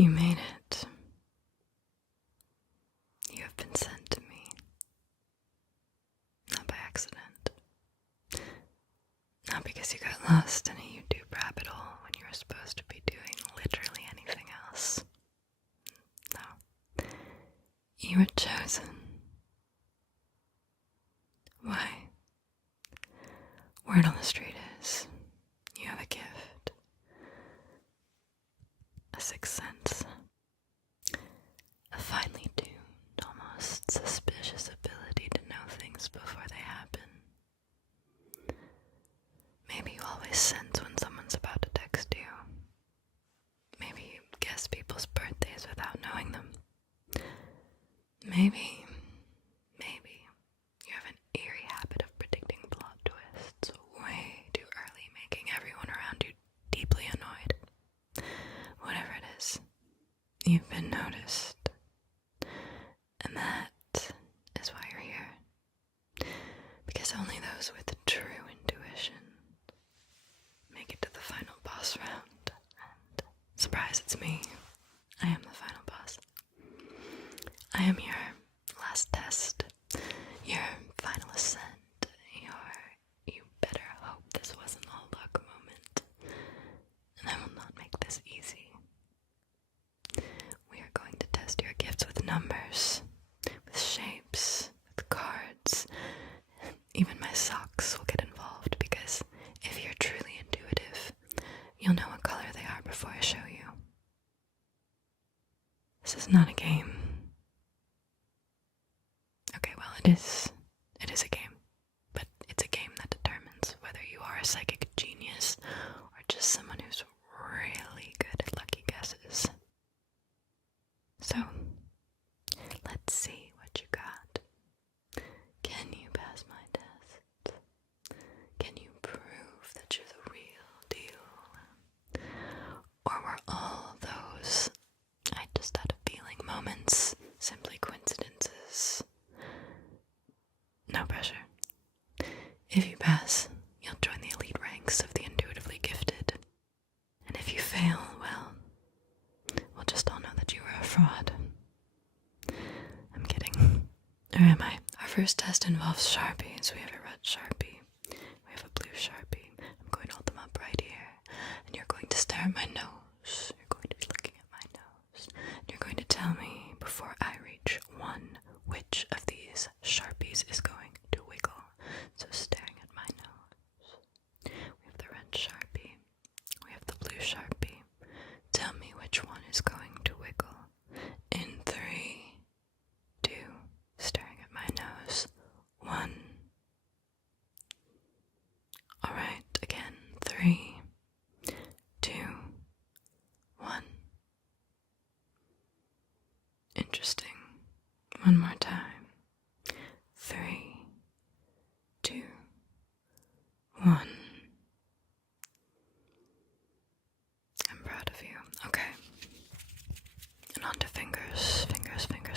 You made it. You have been sent to me. Not by accident. Not because you got lost in a YouTube rabbit hole when you were supposed to be doing literally anything else. No. You were chosen. Why? Word on the street is, you have a gift. A sixth sense. A finely tuned, almost suspicious ability to know things before they happen. Maybe you always sense when someone's about to text you. Maybe you guess people's birthdays without knowing them. Maybe you have an eerie habit of predicting plot twists way too early, making everyone around you deeply annoyed. Whatever it is, you've been noticed. And that is why you're here. Because only those with true intuition make it to the final boss round. And surprise, it's me. I am the final boss. I am your last test. Your final ascent. You better hope this wasn't all luck moment. And I will not make this easy. We are going to test your gifts with numbers, with shapes, with cards. Even my socks will get involved because if you're truly intuitive, you'll know what color they are before I show you. This is not a game. Okay, well, it is a game, but it's a game that determines whether you are a psychic genius or just someone who's really good at lucky guesses. So, let's see what you got. Can you pass my test? Can you prove that you're the real deal? Or were all those I just had a feeling moments simply coincidences? No pressure. If you pass, you'll join the elite ranks of the intuitively gifted. And if you fail, well, we'll just all know that you were a fraud. I'm kidding. Or am I? Our first test involves Sharpies. We have a red Sharpie. We have a blue Sharpie. I'm going to hold them up right here. And you're going to stare at my nose. You're going to be looking at my nose. And you're going to tell me, before I reach one, which of these Sharpies is going to wiggle. So staring at my nose. We have the red Sharpie. We have the blue Sharpie. Tell me which one is going to wiggle. In 3, 2, staring at my nose, 1. Alright, again, 3, 2, 1. Interesting. One more time. 3, 2, 1. I'm proud of you. Okay. And on to fingers.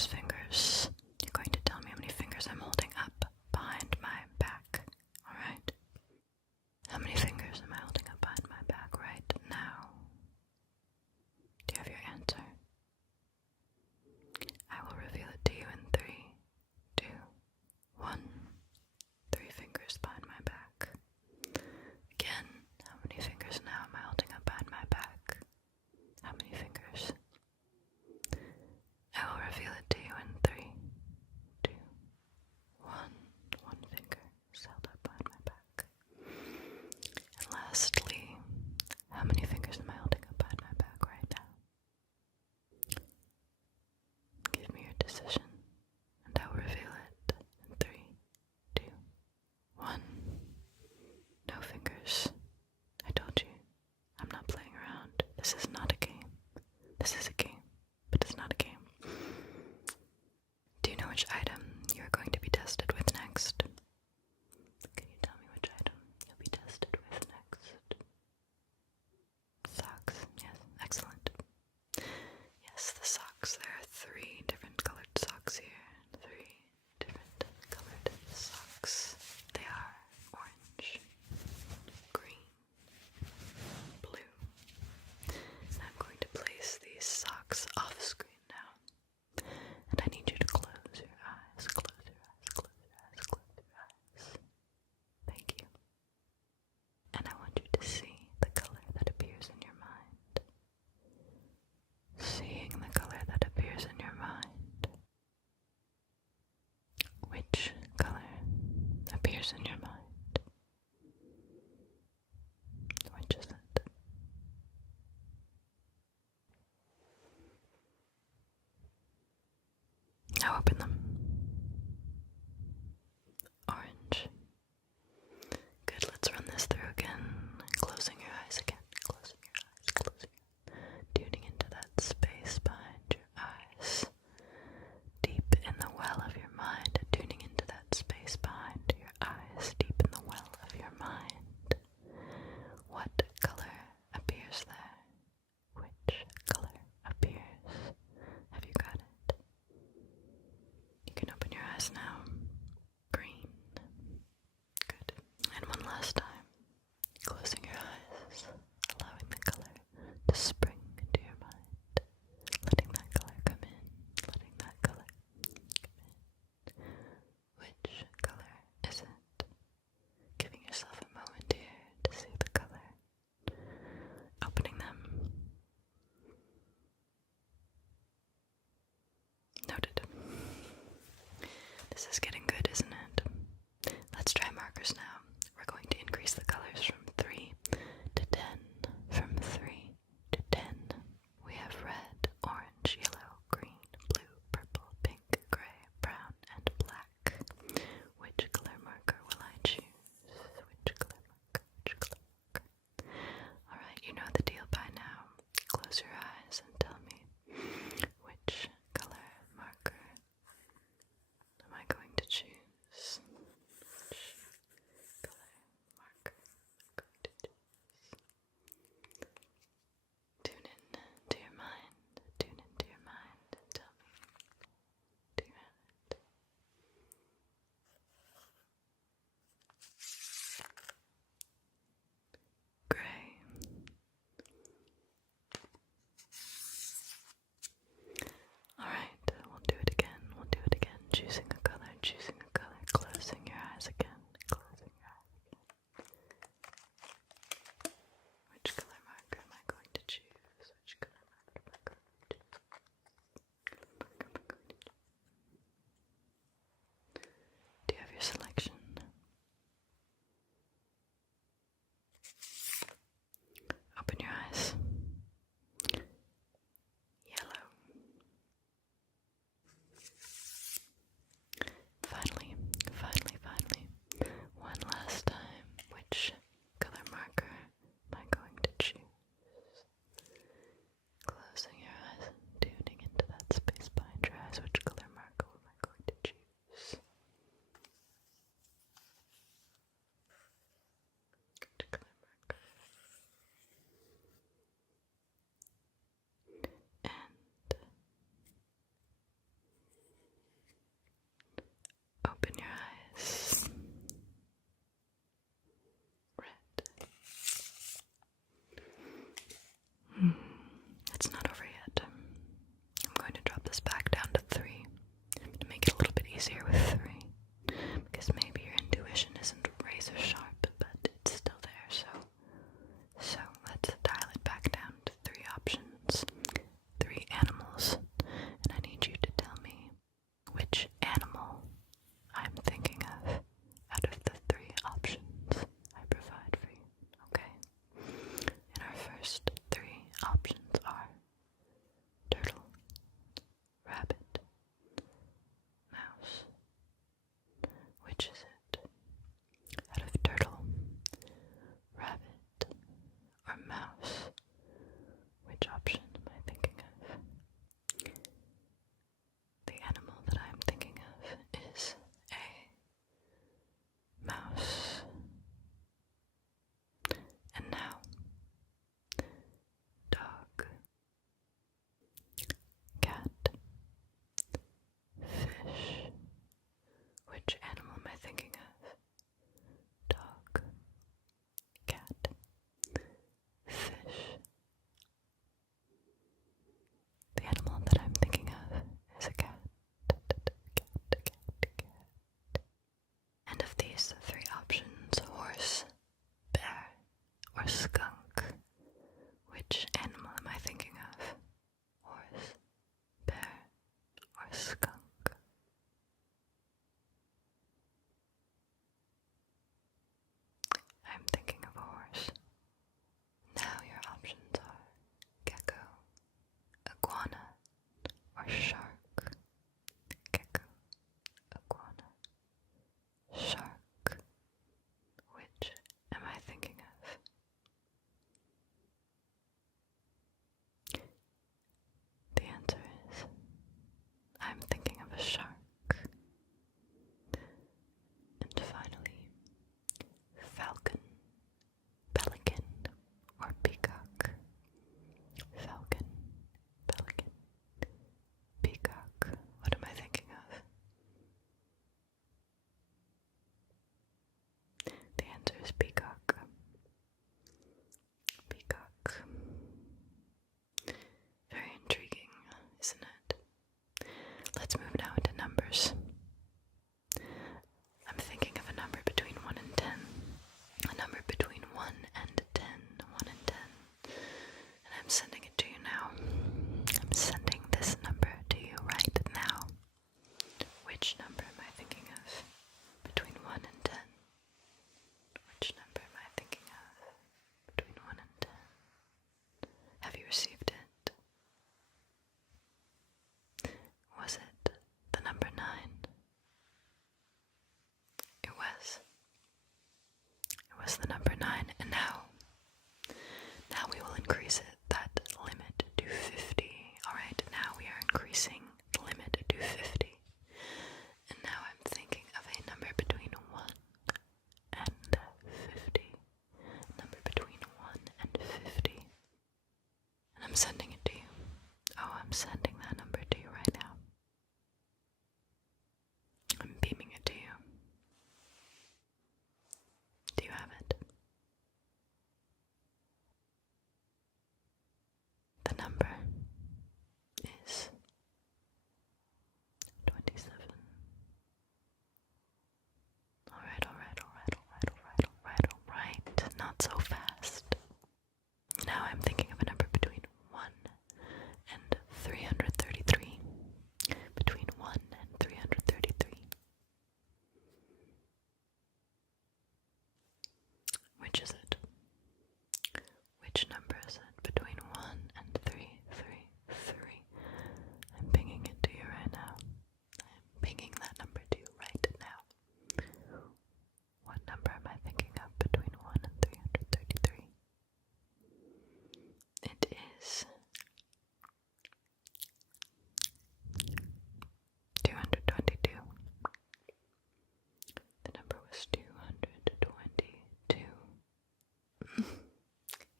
Fingers. You're going to tell me how many fingers I'm holding up behind my back. Alright? How many fingers am I holding up behind my back right now? Do you have your answer? I will reveal it to you in 3, 2, 1. 3 fingers behind my back. Again, how many fingers now am I holding up behind my back? How many fingers? I will reveal it to you in 3, 2, 1. 1 finger is held up behind my back. And lastly, how many fingers am I holding up behind my back right now? Give me your decision, and I will reveal it in 3, 2, 1. No fingers. I told you, I'm not playing around. This is not a game. This is a game, but it's not a game. Do you know which item you're going to be tested with next? Can you tell me which item you'll be tested with next? Socks. Yes, excellent. Yes, the socks. There are 3 different colored socks here. 3 different colored socks. They are orange, green, blue. And I'm going to place these socks appears in your mind. Which is it? Now open them. Orange. Good, let's run this through again. Closing your eyes again. Closing your eyes, closing your eyes. Tuning into that space behind your eyes. Deep in the well of your mind. Tuning into that space behind your eyes. Deep in the well of your mind. What color appears there? Which color appears? Have you got it? You can open your eyes now. Green. Good. And one last time. Closing your eyes, allowing the color to spring into your mind. Letting that color come in. Letting that color come in. Which color is it? Giving yourself a moment here to see the color. Opening them. Noted. This is getting good, isn't it? Let's try markers now. We're going to increase the colors from 3 to 10. From 3 to 10. We have red, orange, yellow, green, blue, purple, pink, gray, brown, and black. Which color marker will I choose? Which color marker? Which color marker? Alright, you know the deal by now. Close your eyes and tell me which color marker am I going to choose? or shark? Gecko, iguana, shark. Which am I thinking of? The answer is I'm thinking of a shark. And finally, falcon, pelican, or peacock. Falcon, pelican, peacock. What am I thinking of? The answer is peacock. Peacock. Very intriguing, isn't it? Let's move now into numbers. I'm thinking of a number between 1 and 10. A number between 1 and 10. 1 and 10. And I'm sending it to you now. I'm sending this number to you right now. Which number am I thinking of? Between 1 and 10. Which number am I thinking of? Between 1 and 10. Have you received it? Was it the number 9? It was. It was the number 9, and now we will increase that limit to 50. Alright, now we are increasing the limit to 50. And now I'm thinking of a number between 1 and 50. Number between 1 and 50. And I'm sending it to you. Oh, I'm sending that number to you right now. I'm beaming it to you. Do you have it? The number is 27. Alright. Not so fast. Now I'm thinking of a number between 1 and 333. Between 1 and 333. Which is it? Which number is it? Between 1 and 333. I'm pinging it to you right now. I'm pinging that number to you right now. What number am I thinking of between 1 and 333? It is 222. The number was 222.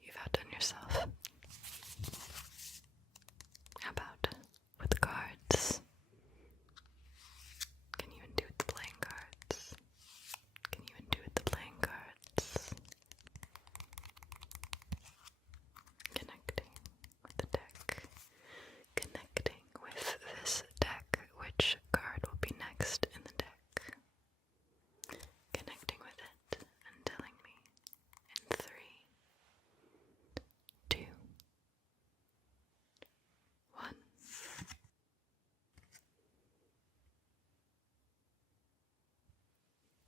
You've outdone yourself. How about with cards? Can you intuit the playing cards? Can you intuit the playing cards? Connecting with the deck. Connecting with this deck. Which card will be next in the deck? Connecting with it and telling me in 3, 2, 1.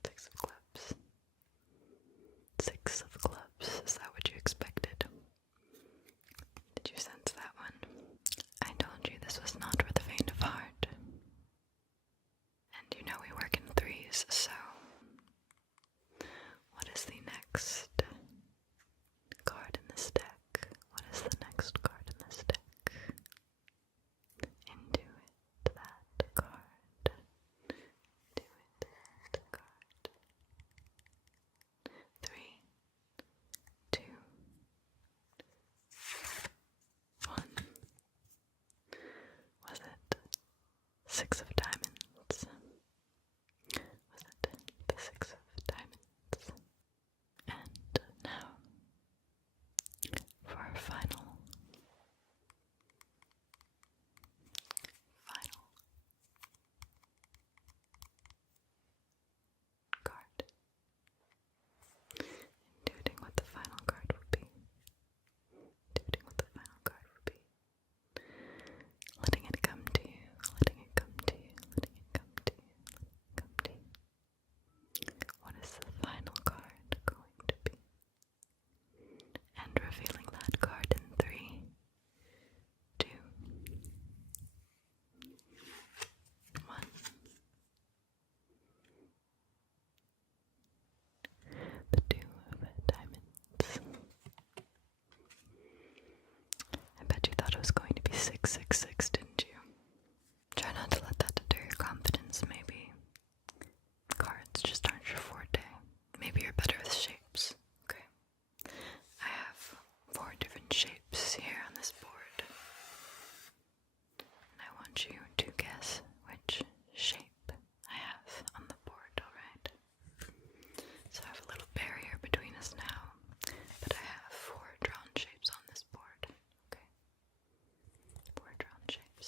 Six of clubs. 6 of clubs. Is that what you expected? Did you sense that one? I told you this was not for the faint of heart. And you know we work in 3s, so what is the next card in this deck? What is the next card in this deck? Intuit that card. Intuit that card. 3, 2, 1. Was it 6 of diamonds? Was it the 6 of diamonds? And now, for our final card. Intuiting what the final card will be. Intuiting what the final card will be. Letting it come to you. Letting it come to you. 666, didn't you? Try not to let that deter your confidence, maybe. Cards just aren't your forte. Maybe you're better with shapes. Okay. I have 4 different shapes here on this board. And I want you to guess which shape I have on the board, alright? So I have a little barrier between us now, but I have 4 drawn shapes on this board. Okay. 4 drawn shapes.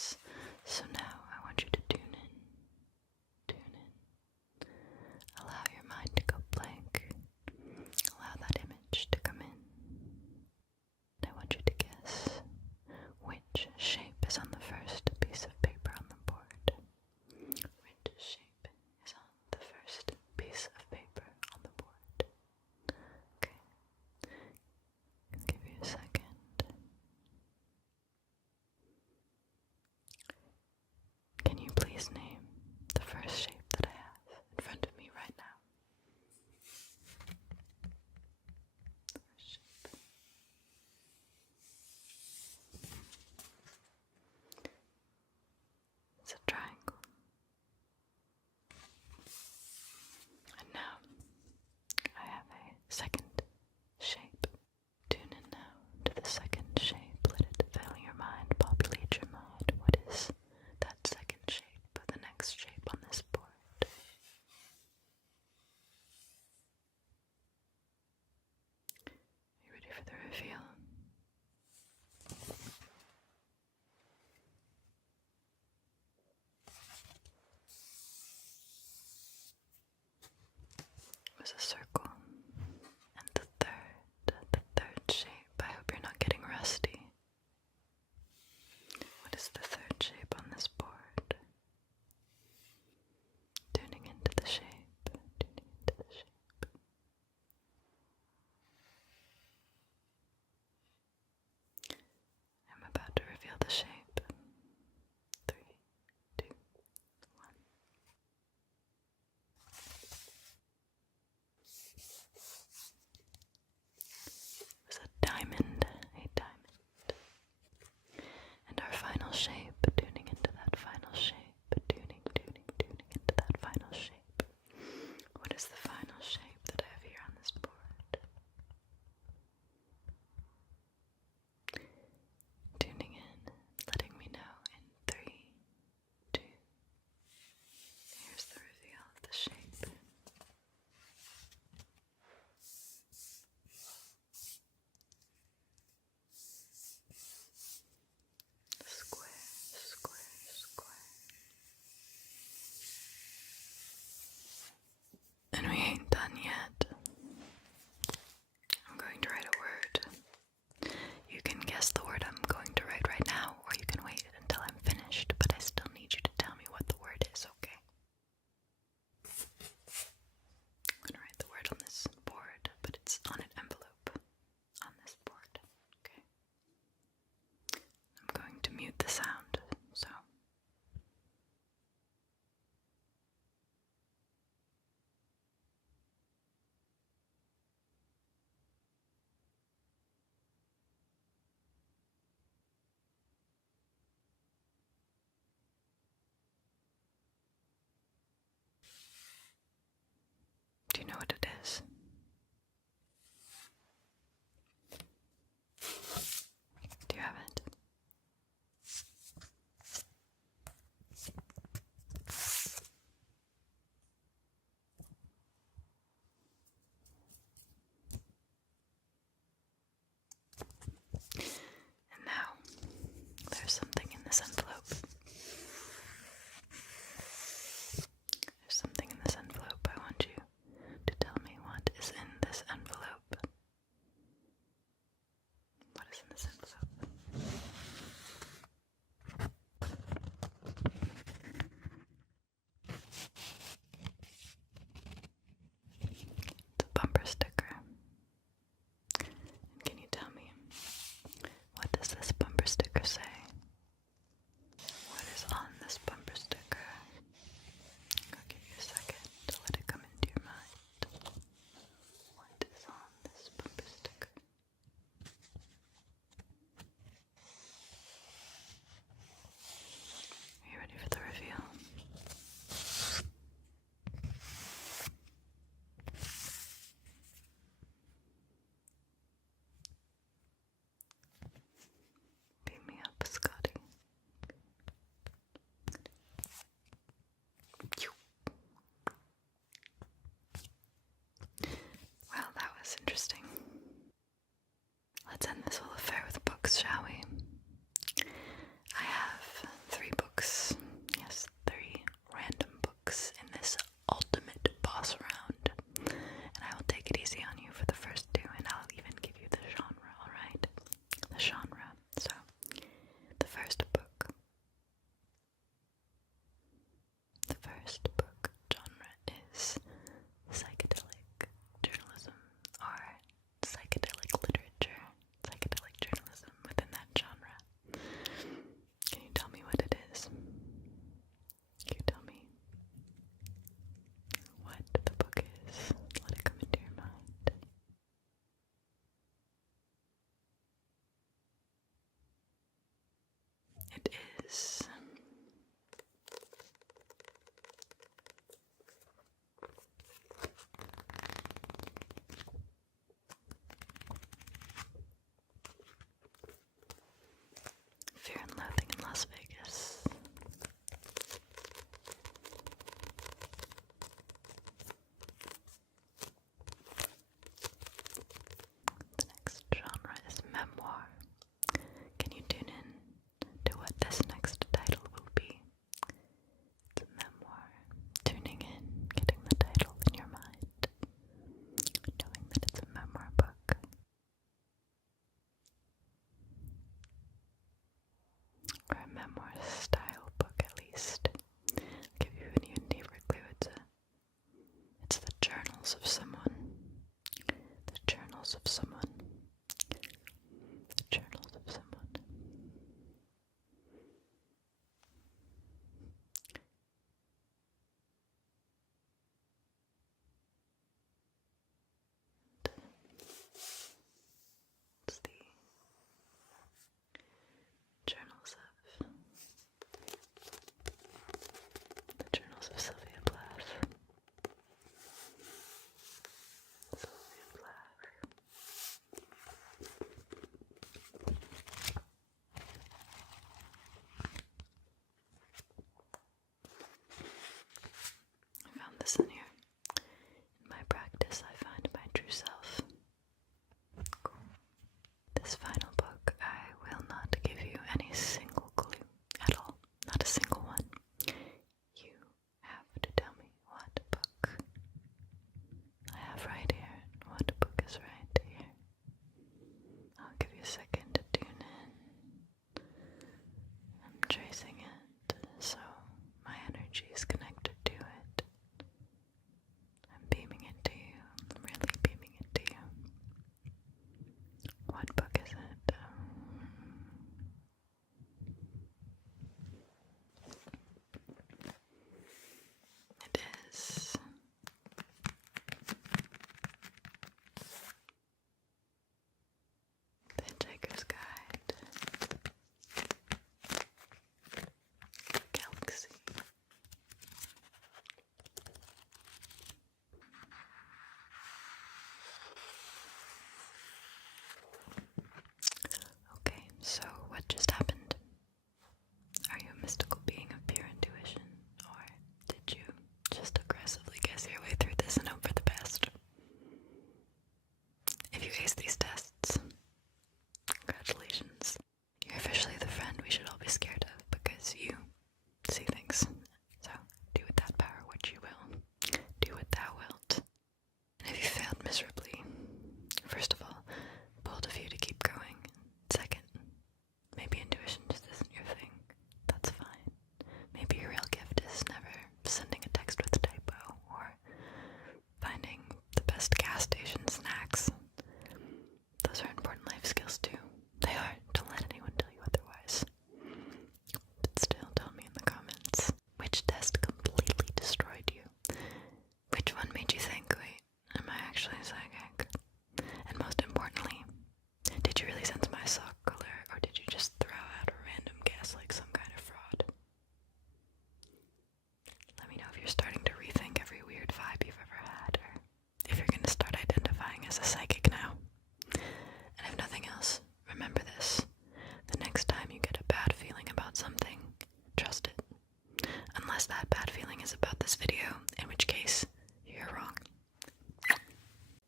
that bad feeling is about this video, in which case, you're wrong.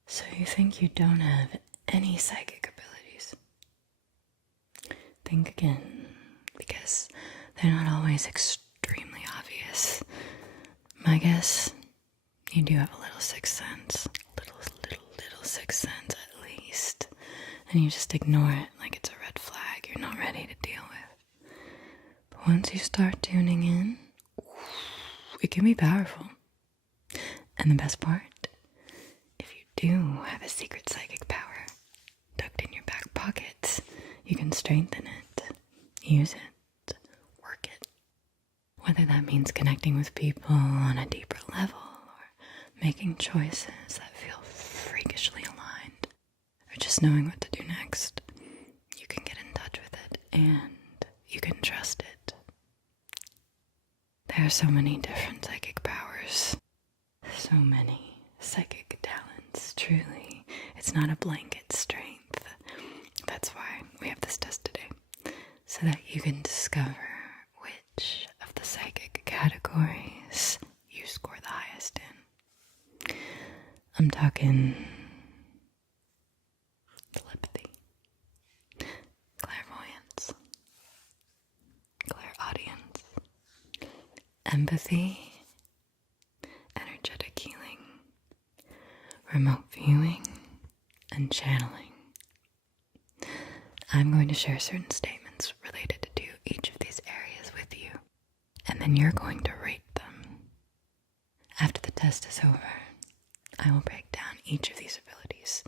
So you think you don't have any psychic abilities? Think again, because they're not always extremely obvious. My guess, you do have a little sixth sense. Little sixth sense at least. And you just ignore it like it's a red flag you're not ready to deal with. But once you start tuning in, it can be powerful. And the best part, if you do have a secret psychic power tucked in your back pocket, you can strengthen it, use it, work it. Whether that means connecting with people on a deeper level or making choices that feel freakishly aligned, or just knowing what to do next, you can get in touch with it and you can trust it. There are so many different psychic powers, so many psychic talents. Truly, it's not a blanket strength. That's why we have this test today, so that you can discover which of the psychic categories you score the highest in. I'm talking telepathy, clairvoyance, clairaudience, empathy, energetic healing, remote viewing, and channeling. I'm going to share certain statements related to each of these areas with you, and then you're going to rate them. After the test is over, I will break down each of these abilities,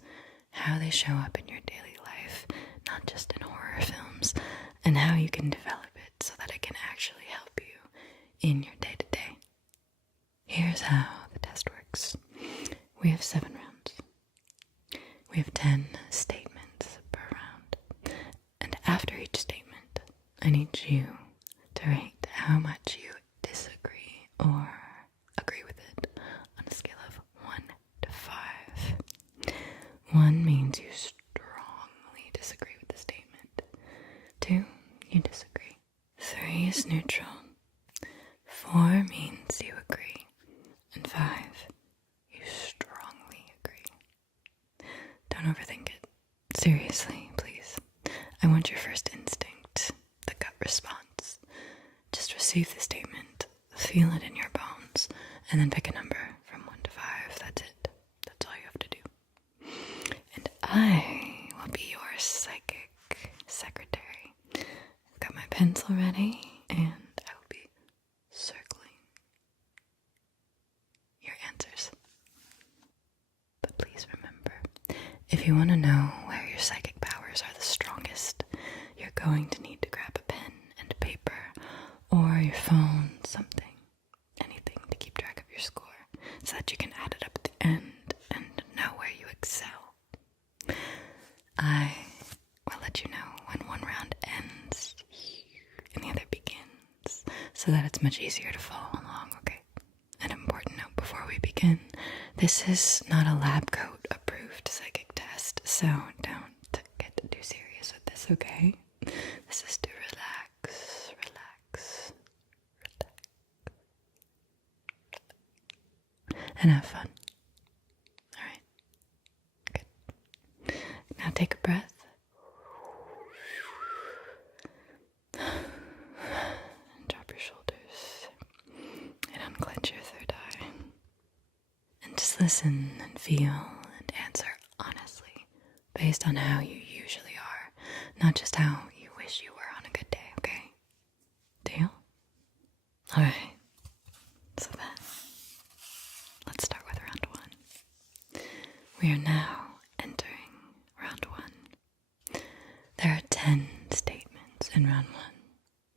how they show up in your daily life, not just in horror films, and how you can develop it so that it can actually help you in your day-to-day. Here's how the test works. We have 7 rounds. We have 10 statements per round. And after each statement, I need you to rate how much you disagree or agree with it on a scale of 1 to 5. 1 means you strongly disagree with the statement. 2, you disagree. 3 is neutral. 4 means you agree. And 5, you strongly agree. Don't overthink it. Seriously, please. I want your first instinct, the gut response. Just receive the statement, feel it in your bones, and then pick a number from 1 to 5. That's it. That's all you have to do. And I will be your psychic secretary. I've got my pencil ready, and I will be circling your answers. But please remember, if you want to know where your psychic powers are the strongest, you're going to need to grab a pen and paper, or your phone, anything to keep track of your score, so that you can add it up at the end and know where you excel. I will let you know when one round ends and the other begins, so that it's much easier to follow along, okay? An important note before we begin, this is not a lab coat approved psychic test, so don't get too serious with this, okay? This is to relax, and have fun. Alright, good. Now take a breath. And drop your shoulders. And unclench your third eye. And just listen and feel and answer honestly, based on how you usually are, not just how you wish you were on a good day, okay? Deal? Alright. So then, let's start with round 1. We are now entering round 1. There are 10 statements in round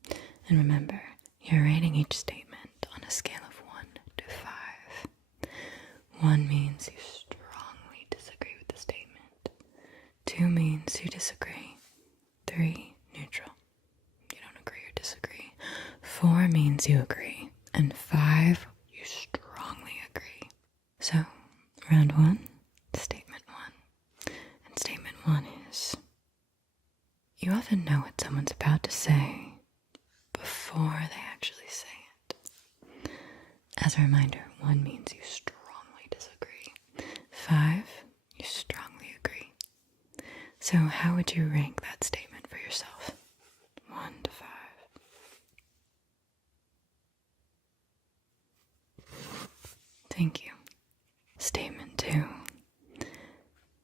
1. And remember, you're rating each statement on a scale of 1 to 5. 1 means you strongly disagree with the statement. 2 means you disagree. 3, neutral. You don't agree or disagree. 4 means you agree. And 5, you strongly agree. So, round 1, statement 1. And statement 1 is, you often know what someone's about to say before they actually say it. As a reminder, 1 means you strongly disagree. 5, you strongly agree. So how would you rank that statement for yourself? 1 to 5. Thank you. Statement 2.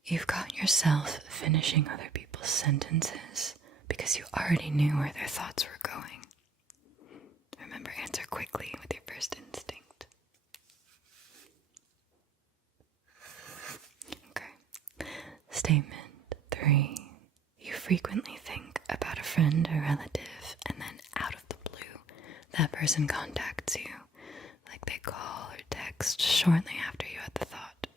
You've caught yourself finishing other people's sentences because you already knew where their thoughts were going. Remember, answer quickly with your first instinct. Okay. Statement 3. You frequently think about a friend or relative, and then out of the blue, that person contacts you, like they call or text shortly after you had the thought.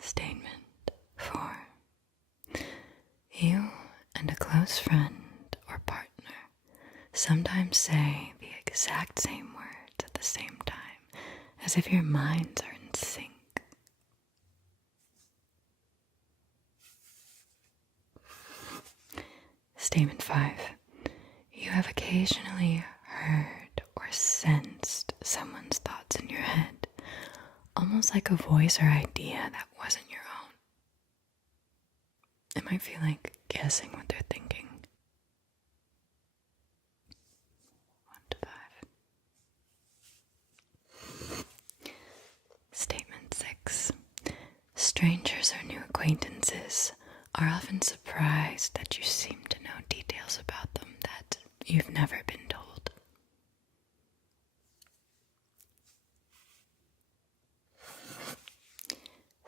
Statement 4. You and a close friend or partner sometimes say the exact same words at the same time, as if your minds are in sync. Statement 5. You have occasionally heard or sensed someone's thoughts in your head, almost like a voice or idea that wasn't your own. It might feel like guessing what they're thinking. 1 to 5. Statement 6. Strangers or new acquaintances are often surprised that you seem to know details about them that you've never been told.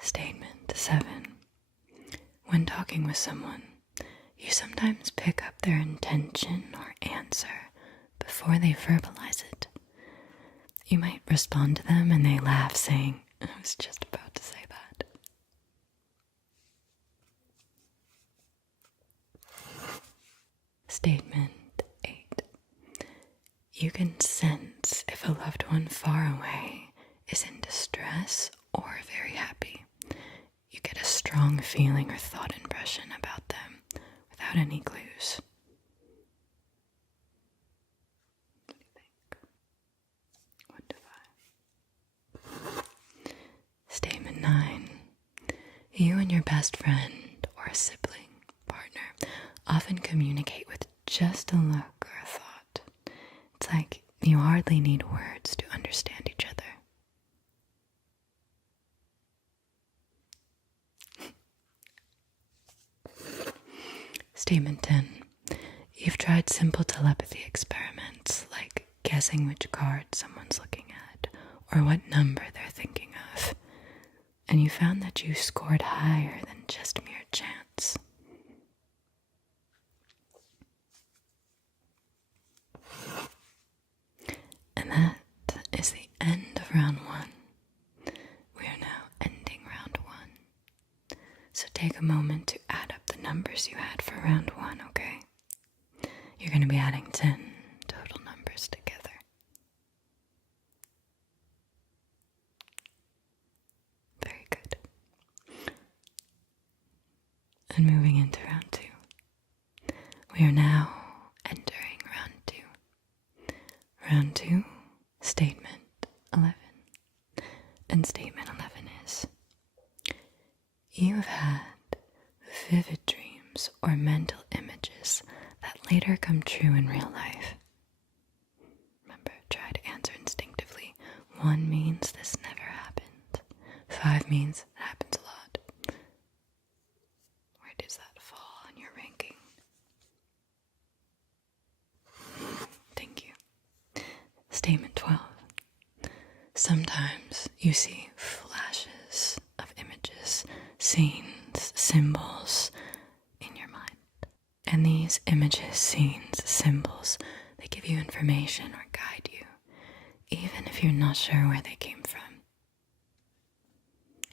Statement 7. When talking with someone, you sometimes pick up their intention or answer before they verbalize it. You might respond to them and they laugh, saying, "I was just about to say that." Statement 8. You can sense if a loved one far away is in distress or very happy. You get a strong feeling or thought impression about them without any clues. What do you think? 1 to 5. Statement 9. You and your best friend or a sibling, partner, often communicate with just a look or a thought. It's like you hardly need words to understand each other. Statement 10. You've tried simple telepathy experiments, like guessing which card someone's looking at, or what number they're thinking of, and you found that you scored higher than just mere chance. And that is the end of round 1. We are now ending round 1. So take a moment to add up the numbers you had for round 1, okay? You're going to be adding 10 total numbers together. Very good. And moving into round 2. We are now entering round 2. Round 2, statement 11. And statement 11 is, you have had vivid dreams or mental images that later come true in real life. Remember, try to answer instinctively. 1 means this never happened. 5 means it happens a lot. Where does that fall on your ranking? Thank you. Statement 12. Sometimes you see flashes of images, scenes, symbols in your mind. And these images, scenes, symbols, they give you information or guide you, even if you're not sure where they came from.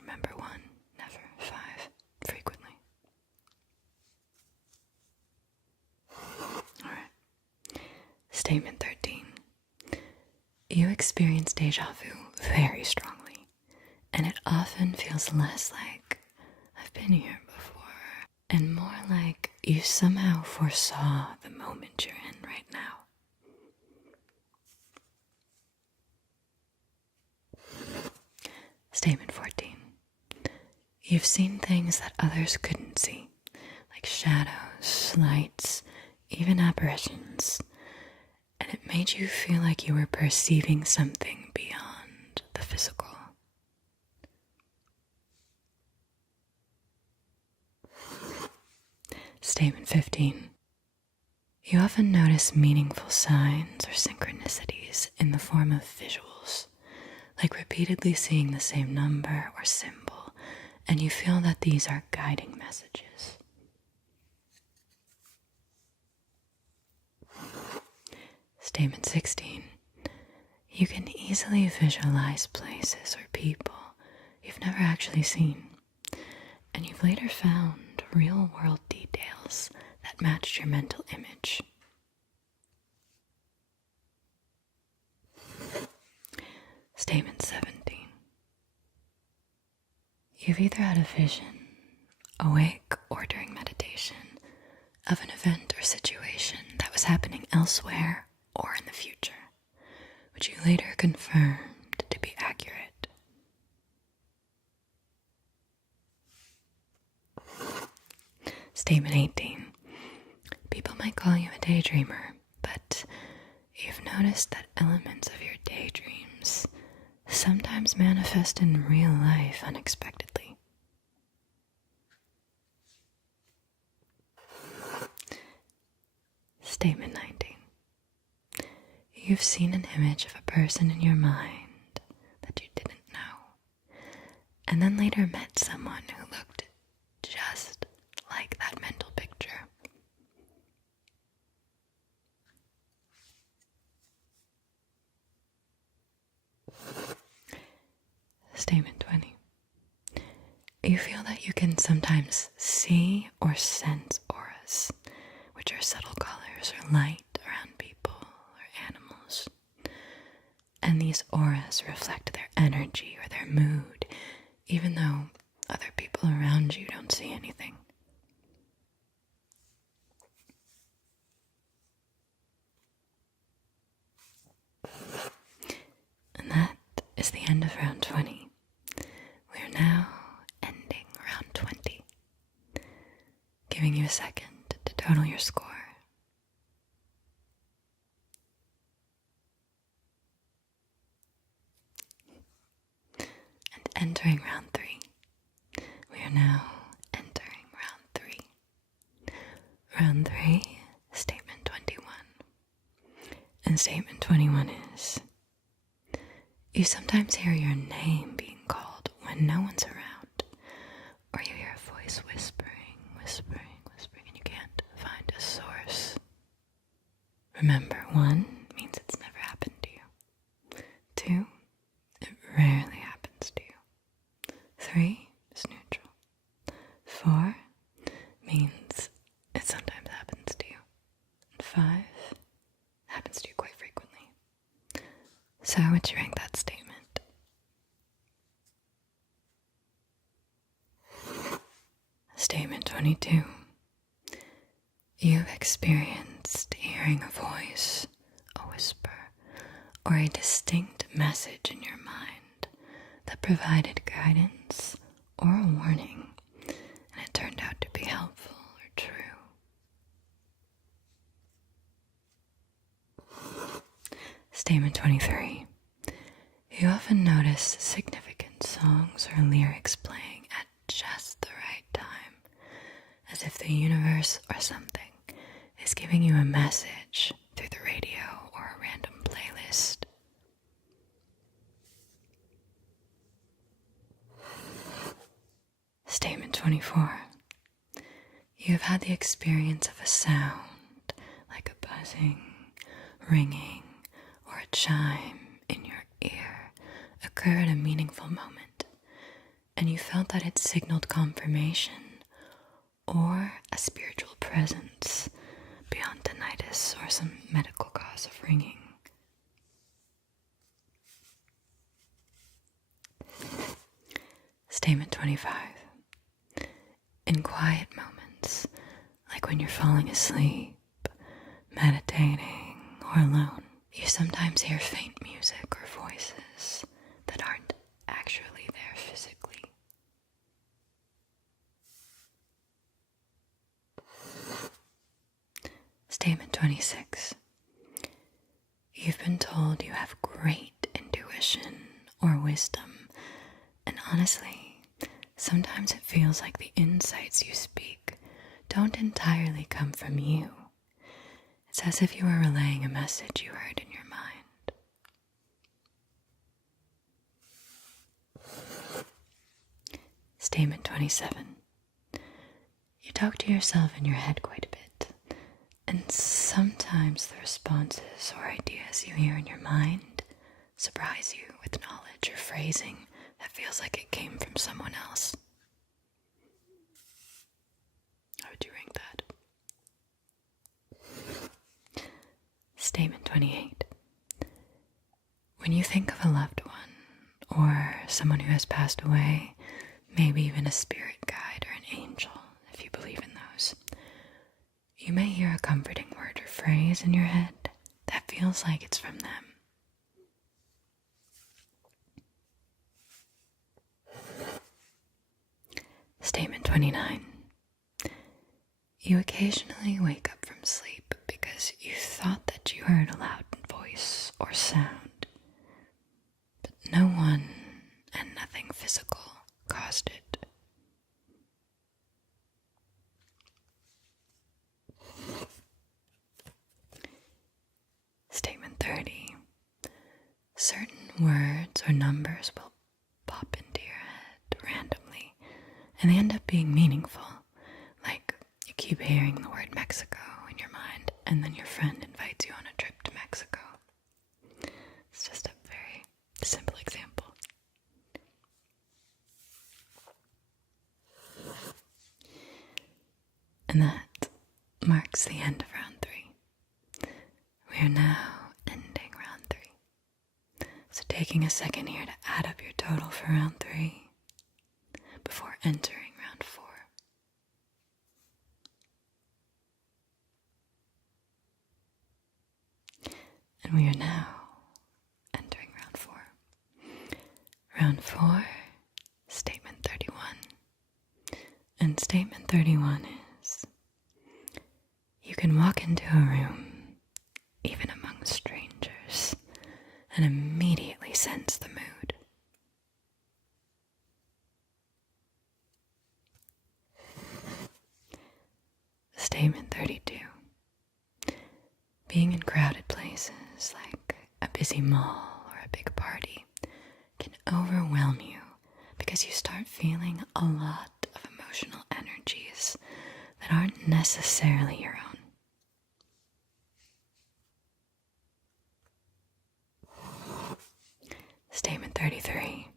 Remember, 1, never. 5, frequently. Alright. Statement 13. You experience deja vu very strongly, and it often feels less like I've been here before, and more like you somehow foresaw the moment you're in right now. Statement 14. You've seen things that others couldn't see, like shadows, lights, even apparitions, and it made you feel like you were perceiving something beyond the physical. Statement 15. You often notice meaningful signs or synchronicities in the form of visuals, like repeatedly seeing the same number or symbol, and you feel that these are guiding messages. Statement 16. You can easily visualize places or people you've never actually seen, and you've later found real-world details that matched your mental image. Statement 17. You've either had a vision, awake or during meditation, of an event or situation that was happening elsewhere or in the future, which you later confirmed to be accurate. Statement 18. People might call you a daydreamer, but you've noticed that elements of your daydreams sometimes manifest in real life unexpectedly. Statement 19. You've seen an image of a person in your mind that you didn't know, and then later met someone who looked just like that mental picture. Statement 20. You feel that you can sometimes see or sense auras, which are subtle colors or light around people or animals. And these auras reflect their energy or their mood, even though other people around you don't see anything. And that is the end of round 20. We are now ending round 20, giving you a second to total your score. And entering round 3. We are now entering round 3. Round 3, statement 21. And statement 21 is, you sometimes hear your name being called when no one's around, or you hear a voice whispering, and you can't find a source. Remember, 1 means it's never happened to you. 2, it rarely happens to you. 3 is neutral. 4 means it sometimes happens to you. And 5 happens to you quite frequently. So how would you rank that statement? Statement 22. You've experienced hearing a voice, a whisper, or a distinct message in your mind that provided guidance or a warning, and it turned out to be helpful or true. Statement 23. You often notice significant songs or lyrics playing at just the right time, as if the universe or something is giving you a message through the radio or a random playlist. Statement 24. You have had the experience of a sound, like a buzzing, ringing, or a chime in your ear occur at a meaningful moment, and you felt that it signaled confirmation or a spiritual presence beyond tinnitus or some medical cause of ringing. Statement 25. In quiet moments, like when you're falling asleep, meditating, or alone, you sometimes hear faint music or voices that aren't actually there Statement 26. You've been told you have great intuition or wisdom, and honestly, sometimes it feels like the insights you speak don't entirely come from you. It's as if you were relaying a message you heard in your mind. Statement 27. You talk to yourself in your head quite a bit, and sometimes the responses or ideas you hear in your mind surprise you with knowledge or phrasing that feels like it came from someone else. How would you rank that? Statement 28. When you think of a loved one, or someone who has passed away, maybe even a spirit guide or an angel, if you believe in those, you may hear a comforting word or phrase in your head that feels like it's from them. Statement 29. You occasionally wake up from sleep because you thought that you heard a loud voice or sound, but no one and nothing physical caused it. Statement 30. Certain words or numbers will pop into your head randomly, and they end up being meaningful. Like, you keep hearing the word Mexico in your mind, and then your friend invites you on a trip to Mexico. It's just a very simple example. And that marks the end of round 3. We are now ending round 3. So taking a second here to add up your total for round 3 before entering round 4. And we are now entering round 4. Round 4, statement 31. And statement 31 is, you can walk into a room, even among strangers, and immediately sense the mood. Statement 32. Being in crowded places like a busy mall or a big party can overwhelm you because you start feeling a lot of emotional energies that aren't necessarily your own. Statement 33.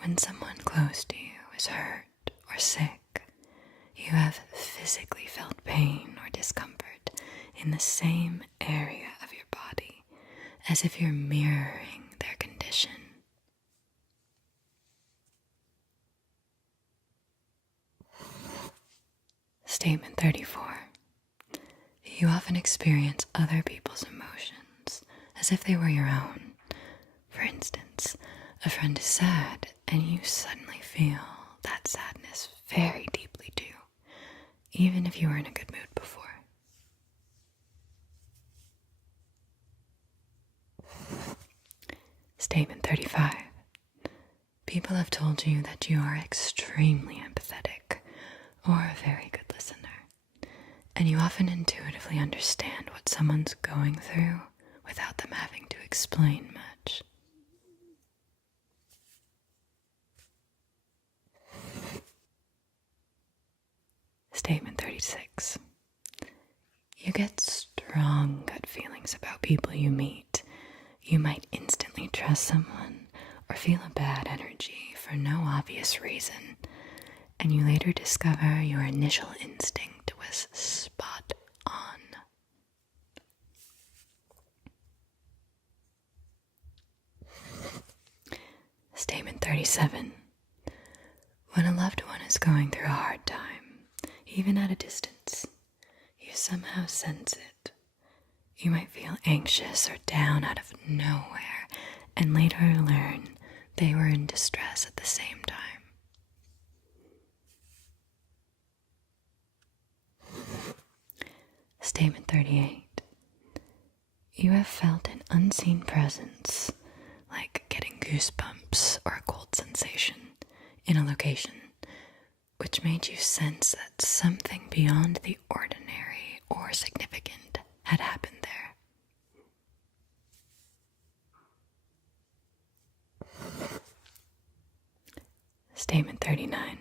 When someone close to you is hurt or sick, you have physically felt pain or discomfort in the same area of your body, as if you're mirroring their condition. Statement 34. You often experience other people's emotions as if they were your own. For instance, a friend is sad and you suddenly feel that sadness very deeply too, even if you were in a good mood before. Statement 35. People have told you that you are extremely empathetic or a very good listener, and you often intuitively understand what someone's going through without them having to explain much. Statement 36. You get strong gut feelings about people you meet. You might instantly trust someone or feel a bad energy for no obvious reason, and you later discover your initial instinct was spot on. Statement 37. When a loved one is going through a hard time, even at a distance, you somehow sense it. You might feel anxious or down out of nowhere, and later learn they were in distress at the same time. Statement 38. You have felt an unseen presence, like getting goosebumps or a cold sensation, in a location, which made you sense that something beyond the ordinary or significant had happened there. Statement 39.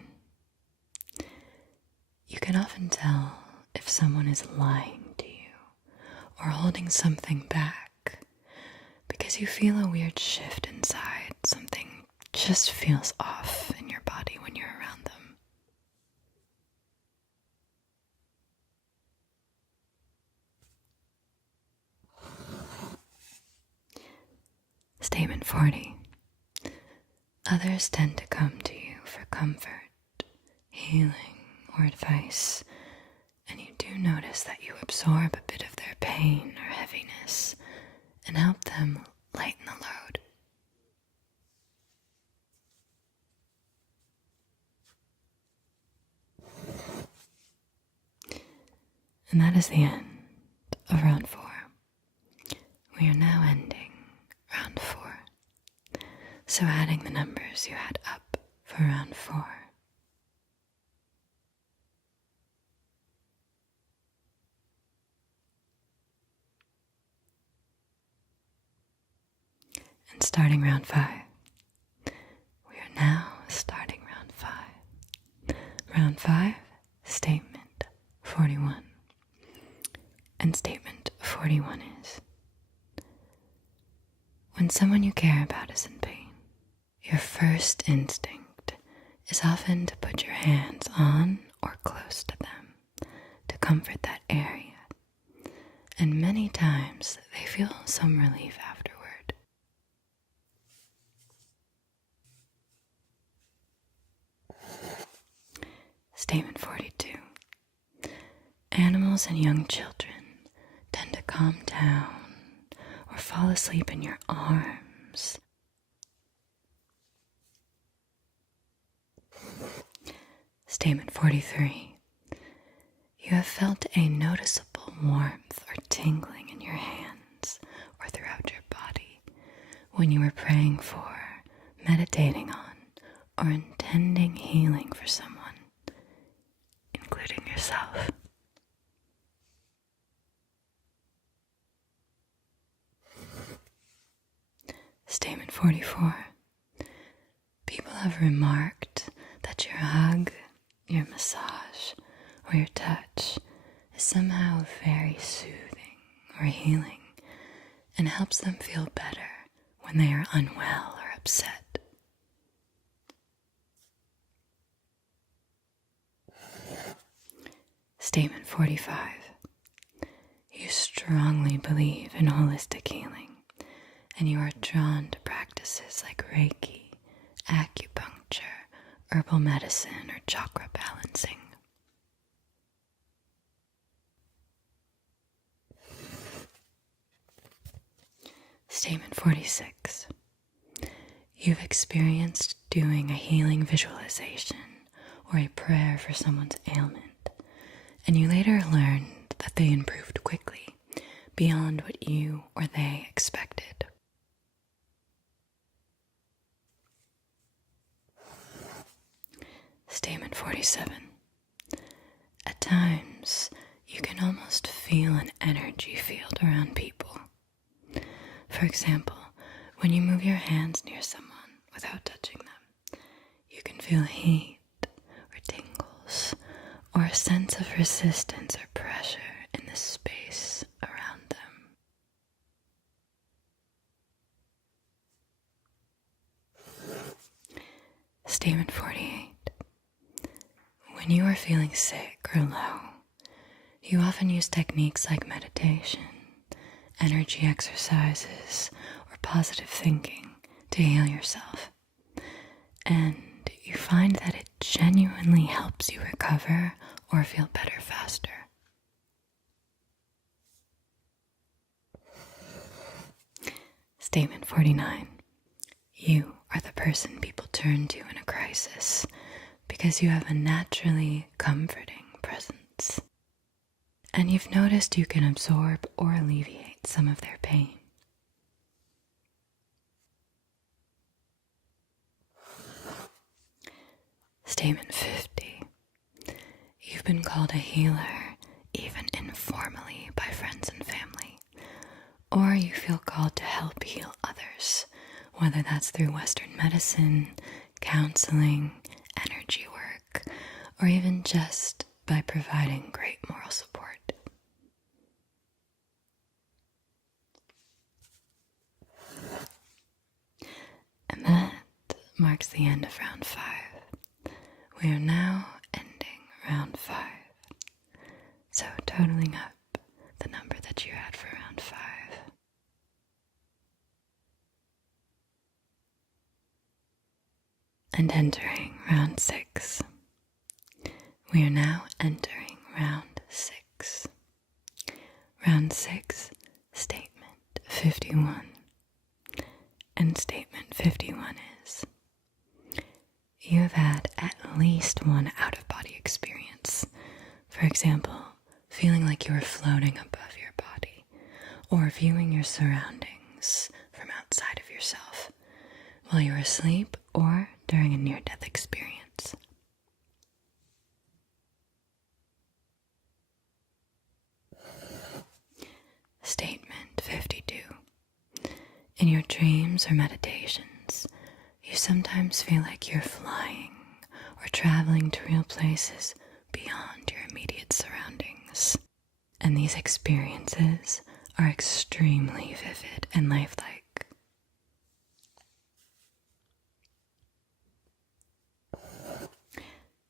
You can often tell if someone is lying to you or holding something back because you feel a weird shift inside. Something just feels off in your body when you're around them. Statement 40. Others tend to come to you for comfort, healing, or advice, and you do notice that you absorb a bit of their pain or heaviness and help them lighten the load. And that is the end of round 4. We are now ending round 4. So adding the numbers you had up for round 4. And starting round 5. We are now starting round 5. Round 5, statement 41. And statement 41 is: when someone you care about is in pain, your first instinct is often to put your hands on or close to them to comfort that area, and many times they feel some relief afterward. Statement 42. Animals and young children tend to calm down or fall asleep in your arms. Statement 43. You have felt a noticeable warmth or tingling in your hands or throughout your body when you were praying for, meditating on, or intending healing for someone, including yourself. Statement 44. People have remarked that your hug, your massage, or your touch is somehow very soothing or healing and helps them feel better when they are unwell or upset. Statement 45. You strongly believe in holistic healing, and you are drawn to practices like Reiki, acupuncture, herbal medicine, or chakra balancing. Statement 46. You've experienced doing a healing visualization or a prayer for someone's ailment, and you later learned that they improved quickly, beyond what you or they expected. Statement 47. At times, you can almost feel an energy field around people. For example, when you move your hands near someone without touching them, you can feel heat or tingles or a sense of resistance or pressure in the space around them. Statement 48. When you are feeling sick or low, you often use techniques like meditation, energy exercises, or positive thinking to heal yourself. And you find that it genuinely helps you recover or feel better faster. Statement 49. You are the person people turn to in a crisis because you have a naturally comforting presence. and you've noticed you can absorb or alleviate some of their pain. Statement 50. You've been called a healer, even informally by friends and family, or you feel called to help heal others, whether that's through Western medicine, counseling, energy work, or even just by providing great moral support. And that marks the end of round 5. We are now ending round 5. So totaling up the number that you had for round 5. And entering round 6. We are now entering round 6. Round 6, statement 51. And statement 51 is, you have had at least one out-of-body experience. For example, feeling like you are floating above your body, or viewing your surroundings from outside of yourself while you are asleep or during a near-death experience. Statement 52. In your dreams or meditations, you sometimes feel like you're flying or traveling to real places beyond your immediate surroundings. And these experiences are extremely vivid and lifelike.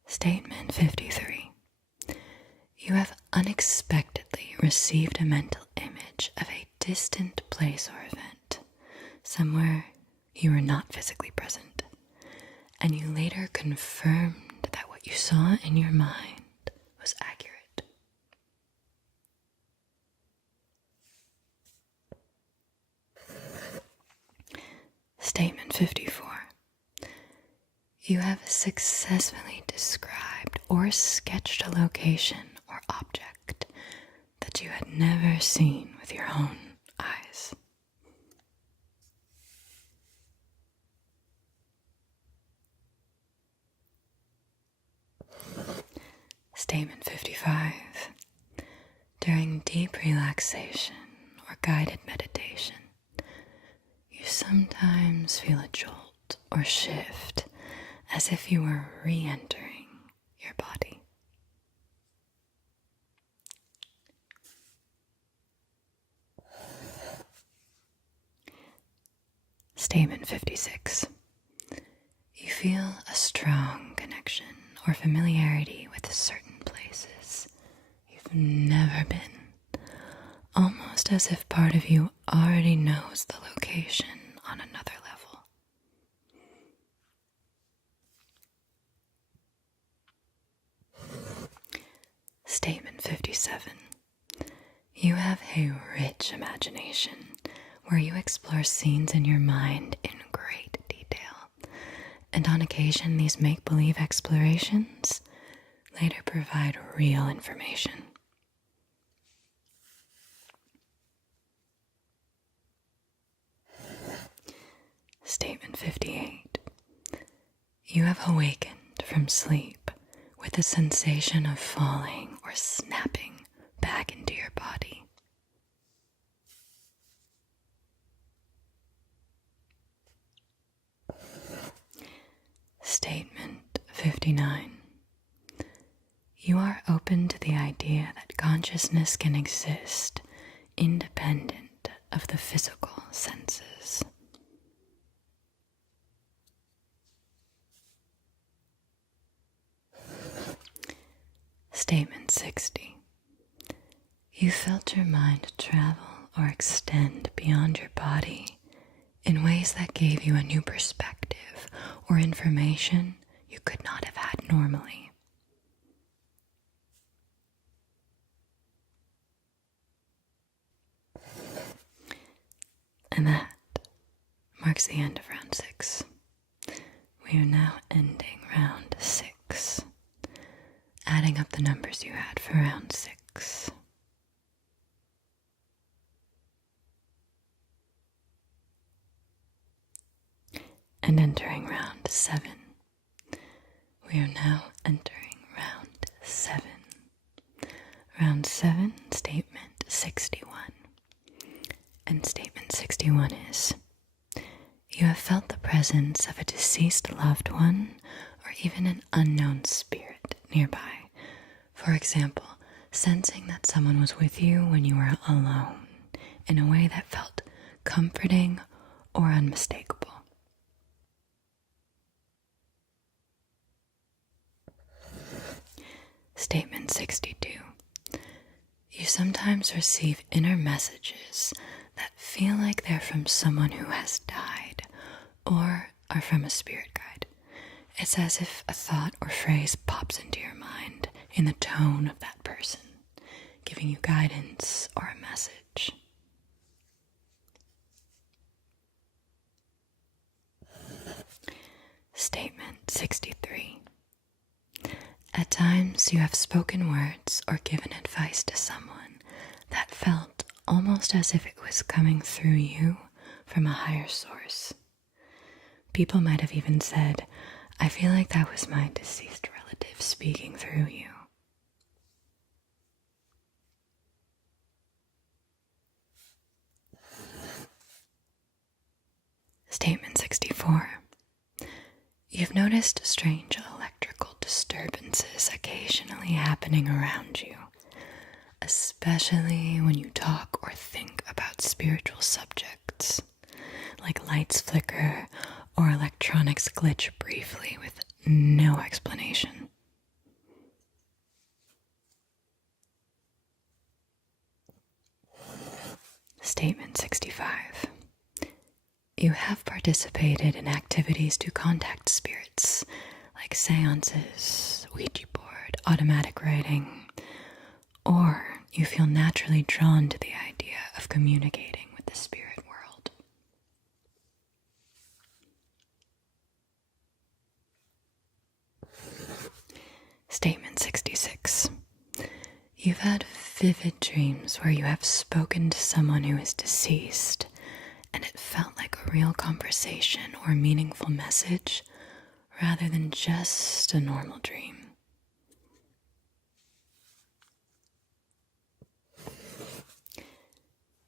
Statement 53. You have unexpectedly received a mental image of a distant place or event, somewhere you were not physically present, and you later confirmed that what you saw in your mind was accurate. Statement 54. You have successfully described or sketched a location or object that you had never seen with your own eyes. Statement 55. During deep relaxation or guided meditation, you sometimes feel a jolt or shift as if you were re-entering your body. Statement 56. You feel a strong connection or familiarity with certain places you've never been, almost as if part of you already knows the location on another level. Statement 57. You have a rich imagination where you explore scenes in your mind in great detail, and on occasion these make-believe explorations later provide real information. Statement 58. You have awakened from sleep with a sensation of falling or snapping back into your body. Statement 59. You are open to the idea that consciousness can exist independent of the physical senses. Statement 60. You felt your mind travel or extend beyond your body in ways that gave you a new perspective or information you could not have had normally. And that marks the end of round 6. We are now ending round 6, adding up the numbers you had for round 6. and entering round 7. We are now entering round 7. Round 7, statement 61. And statement 61 is, you have felt the presence of a deceased loved one or even an unknown spirit nearby. For example, sensing that someone was with you when you were alone in a way that felt comforting or unmistakable. Statement 62. You sometimes receive inner messages that feel like they're from someone who has died or are from a spirit guide. It's as if a thought or phrase pops into your mind in the tone of that person, giving you guidance or a message. Statement 63. At times you have spoken words or given advice to someone that felt almost as if it was coming through you from a higher source. People might have even said, I feel like that was my deceased relative speaking through you. Statement 64. You've noticed strange electrical disturbances occasionally happening around you, especially when you talk or think about spiritual subjects, like lights flicker or electronics glitch briefly with no explanation. Statement 65. You have participated in activities to contact spirits, like seances, Ouija board, automatic writing, or you feel naturally drawn to the idea of communicating with the spirit world. Statement 66. You've had vivid dreams where you have spoken to someone who is deceased, and it felt like a real conversation or meaningful message rather than just a normal dream.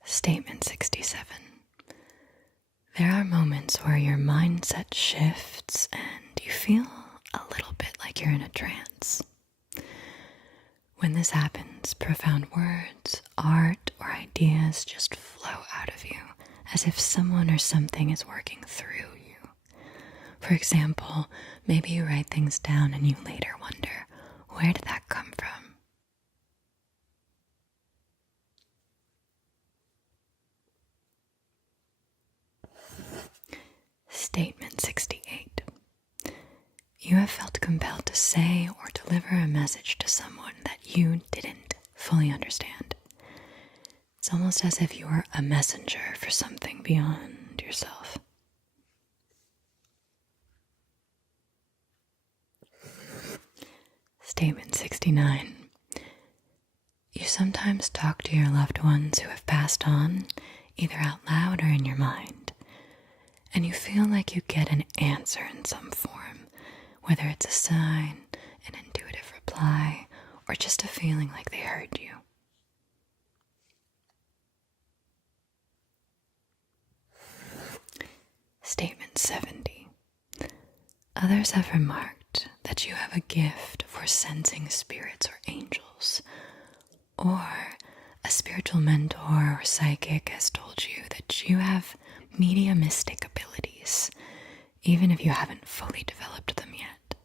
Statement 67. There are moments where your mindset shifts and you feel a little bit like you're in a trance. When this happens, profound words, art, or ideas just flow out of you, as if someone or something is working through you. For example, maybe you write things down and you later wonder, where did that come from? Statement 68. You have felt compelled to say or deliver a message to someone that you didn't fully understand. It's almost as if you are a messenger for something beyond yourself. Statement 69. You sometimes talk to your loved ones who have passed on, either out loud or in your mind, and you feel like you get an answer in some form, whether it's a sign, an intuitive reply, or just a feeling like they heard you. Statement 70. Others have remarked that you have a gift for sensing spirits or angels, or a spiritual mentor or psychic has told you that you have mediumistic abilities, even if you haven't fully developed them yet.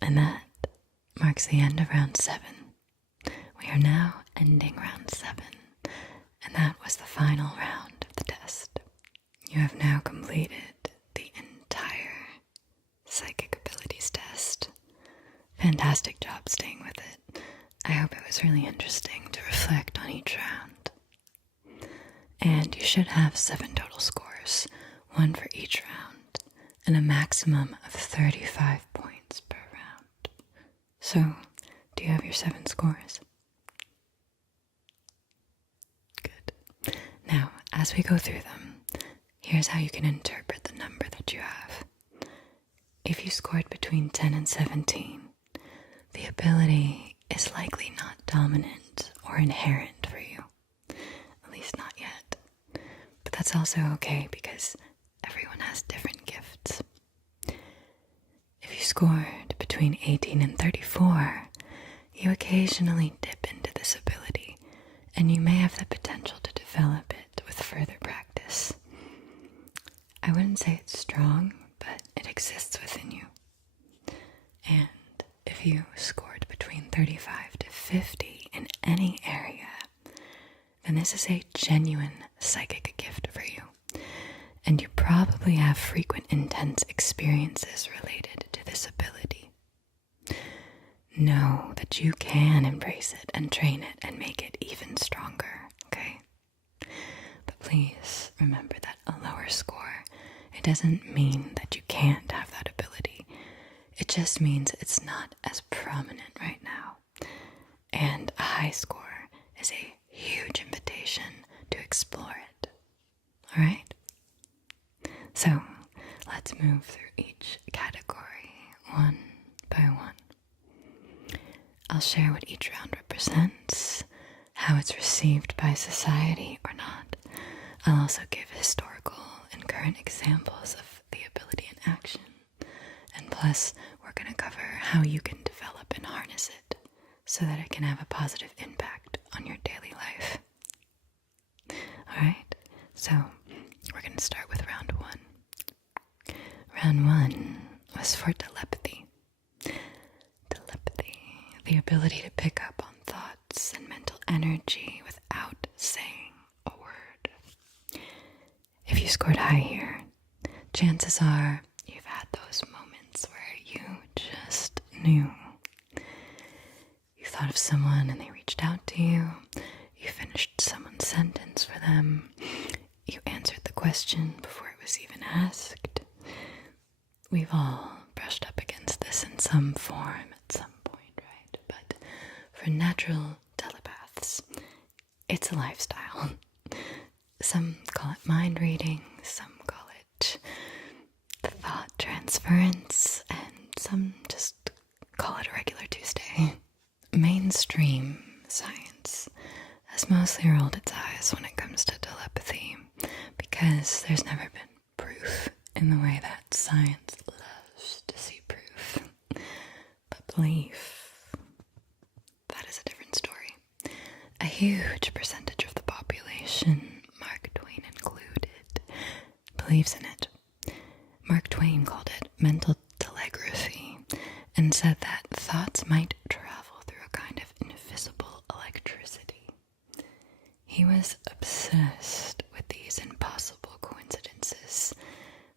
And that marks the end of round 7. We are now ending round 7, and that was the final round of the test. You have now completed the entire psychic abilities test. Fantastic job staying with it. I hope it was really interesting to reflect on each round. And you should have 7 total scores, 1 for each round, and a maximum of 35 points per round. So, do you have your 7 scores? as we go through them, here's how you can interpret the number that you have. If you scored between 10 and 17, the ability is likely not dominant or inherent for you. At least not yet. But that's also okay because everyone has different gifts. If you scored between 18 and 34, you occasionally dip into this ability, and you may have the potential to develop it with further practice. I wouldn't say it's strong, but it exists within you. And if you scored between 35 to 50 in any area, then this is a genuine psychic gift for you. And you probably have frequent intense experiences related to this ability. Know that you can embrace it and train it and make it even stronger, okay? But please remember that a lower score, it doesn't mean that you can't have that ability. It just means it's not as prominent right now. And a high score is a huge invitation to explore it. Alright? So, let's move through each category one by one. I'll share what each round represents, how it's received by society or not. I'll also give historical and current examples of the ability in action. And plus, we're going to cover how you can develop and harness it so that it can have a positive impact on your daily life. Alright, so we're going to start with round one. Round one was for telepathy. Telepathy, the ability to pick up on thoughts and mental energy without saying a word. If you scored high here, chances are you've had those moments where you just knew. You thought of someone and they reached out to you. You finished someone's sentence for them. You answered the question before it was even asked. We've all brushed up against this in some form at some point, right? But for natural telepaths, it's a lifestyle. Some call it mind reading, some call it thought transference, and some just call it a regular Tuesday. Mainstream science has mostly rolled its eyes when it comes to telepathy because there's never been proof in the way that science loves to see proof. But belief, that is a different story. A huge percentage of the population, Mark Twain included, believes in it. Mark Twain called it mental telegraphy and said that thoughts might travel through a kind of invisible electricity. He was obsessed with these impossible coincidences,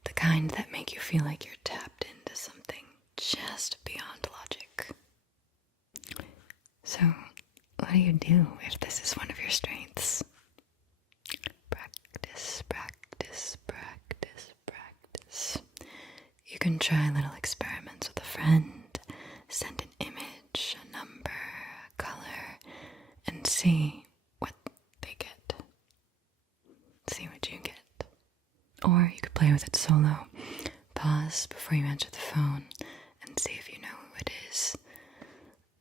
the kind that make you feel like you're tapped into something just beyond logic. So, what do you do if this is one of your strengths? Practice, practice, practice, practice. You can try little experiments with a friend, send an image, a number, a color, and see what they get. See what you get. Or you could play with it solo. Pause before you answer the phone and see if you know who it is.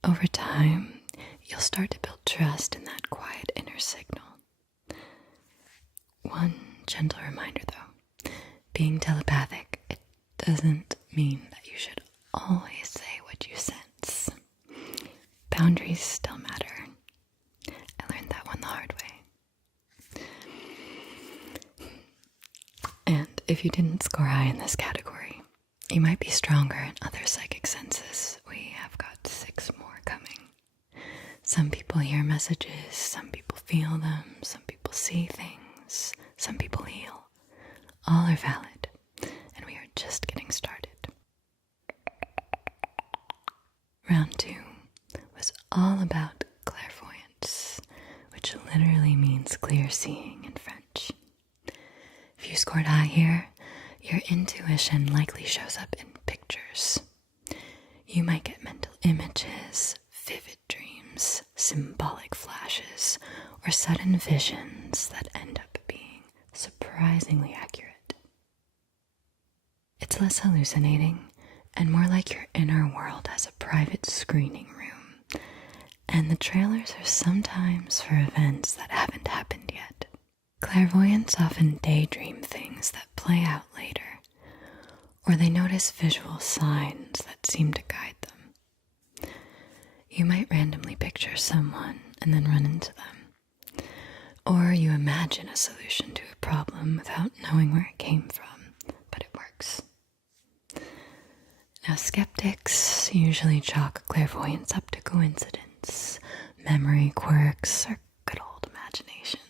Over time, you'll start to build trust in that quiet inner signal. One gentle reminder though, being telepathic, it doesn't mean that you should always say what you sense. Boundaries still matter. I learned that one the hard way. And if you didn't score high in this category, you might be stronger in other psychic senses. We have got 6 more coming. Some people hear messages, some people feel them, some people see things, some people heal. All are valid, and we are just getting started. Round 2 was all about clairvoyance, which literally means clear seeing in French. If you scored high here, your intuition likely shows up in pictures. You might get mental images, vivid dreams, symbolic flashes, or sudden visions that end up being less hallucinating and more like your inner world has a private screening room, and the trailers are sometimes for events that haven't happened yet. Clairvoyants often daydream things that play out later, or they notice visual signs that seem to guide them. You might randomly picture someone and then run into them, or you imagine a solution to a problem without knowing where it came from, but it works. Now, skeptics usually chalk clairvoyance up to coincidence, memory quirks, or good old imagination.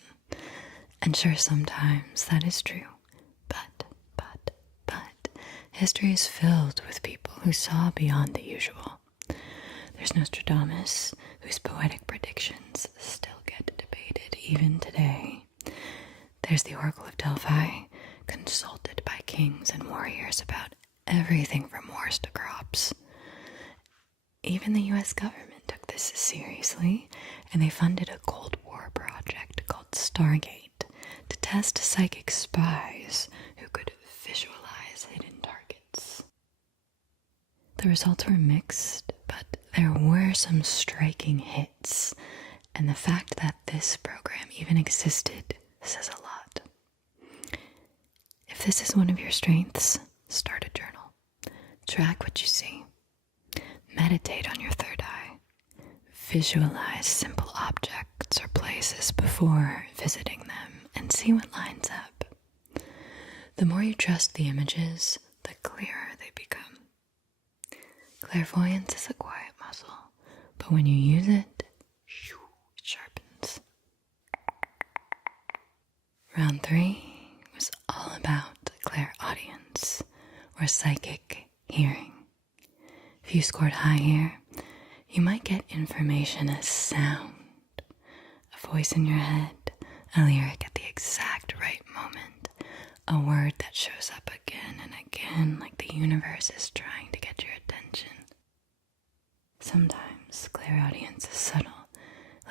And sure, sometimes that is true, but, history is filled with people who saw beyond the usual. There's Nostradamus, whose poetic predictions still get debated even today. There's the Oracle of Delphi, consulted by kings and warriors about everything from wars to crops. Even the US government took this seriously, and they funded a Cold War project called Stargate to test psychic spies who could visualize hidden targets. The results were mixed, but there were some striking hits, and the fact that this program even existed says a lot. If this is one of your strengths, start a journal. Track what you see. Meditate on your third eye. Visualize simple objects or places before visiting them and see what lines up. The more you trust the images, the clearer they become. Clairvoyance is a quiet muscle, but when you use it, it sharpens. Round 3 was all about clairaudience, or psychic hearing. If you scored high here, you might get information as sound, a voice in your head, a lyric at the exact right moment, a word that shows up again and again like the universe is trying to get your attention. Sometimes clairaudience is subtle,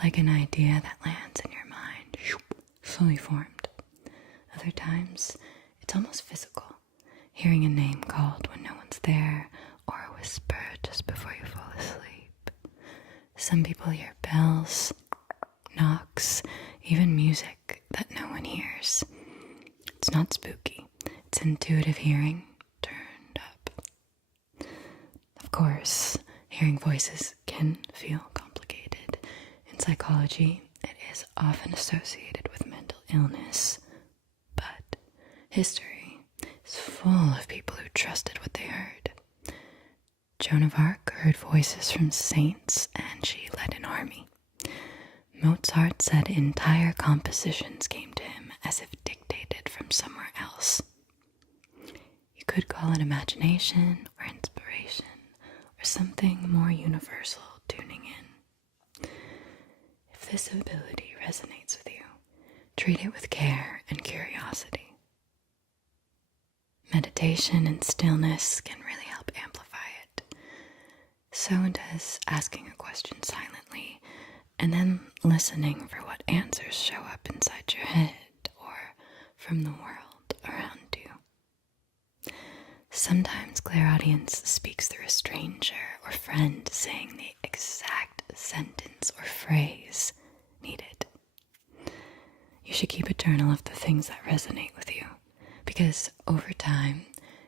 like an idea that lands in your mind, fully formed. Other times, it's almost physical, hearing a name called when no one's there, or a whisper just before you fall asleep. Some people hear bells, knocks, even music that no one hears. It's not spooky, it's intuitive hearing turned up. Of course, hearing voices can feel complicated. In psychology, it is often associated with mental illness, but history is full of people who trusted what they heard. Joan of Arc heard voices from saints, and she led an army. Mozart said entire compositions came to him as if dictated from somewhere else. You could call it imagination or inspiration or something more universal tuning in. If this ability resonates with you, treat it with care and curiosity. Meditation and stillness can really help amplify it. So does asking a question silently and then listening for what answers show up inside your head or from the world around you. Sometimes clairaudience speaks through a stranger or friend saying the exact sentence or phrase needed. You should keep a journal of the things that resonate with you, because over time,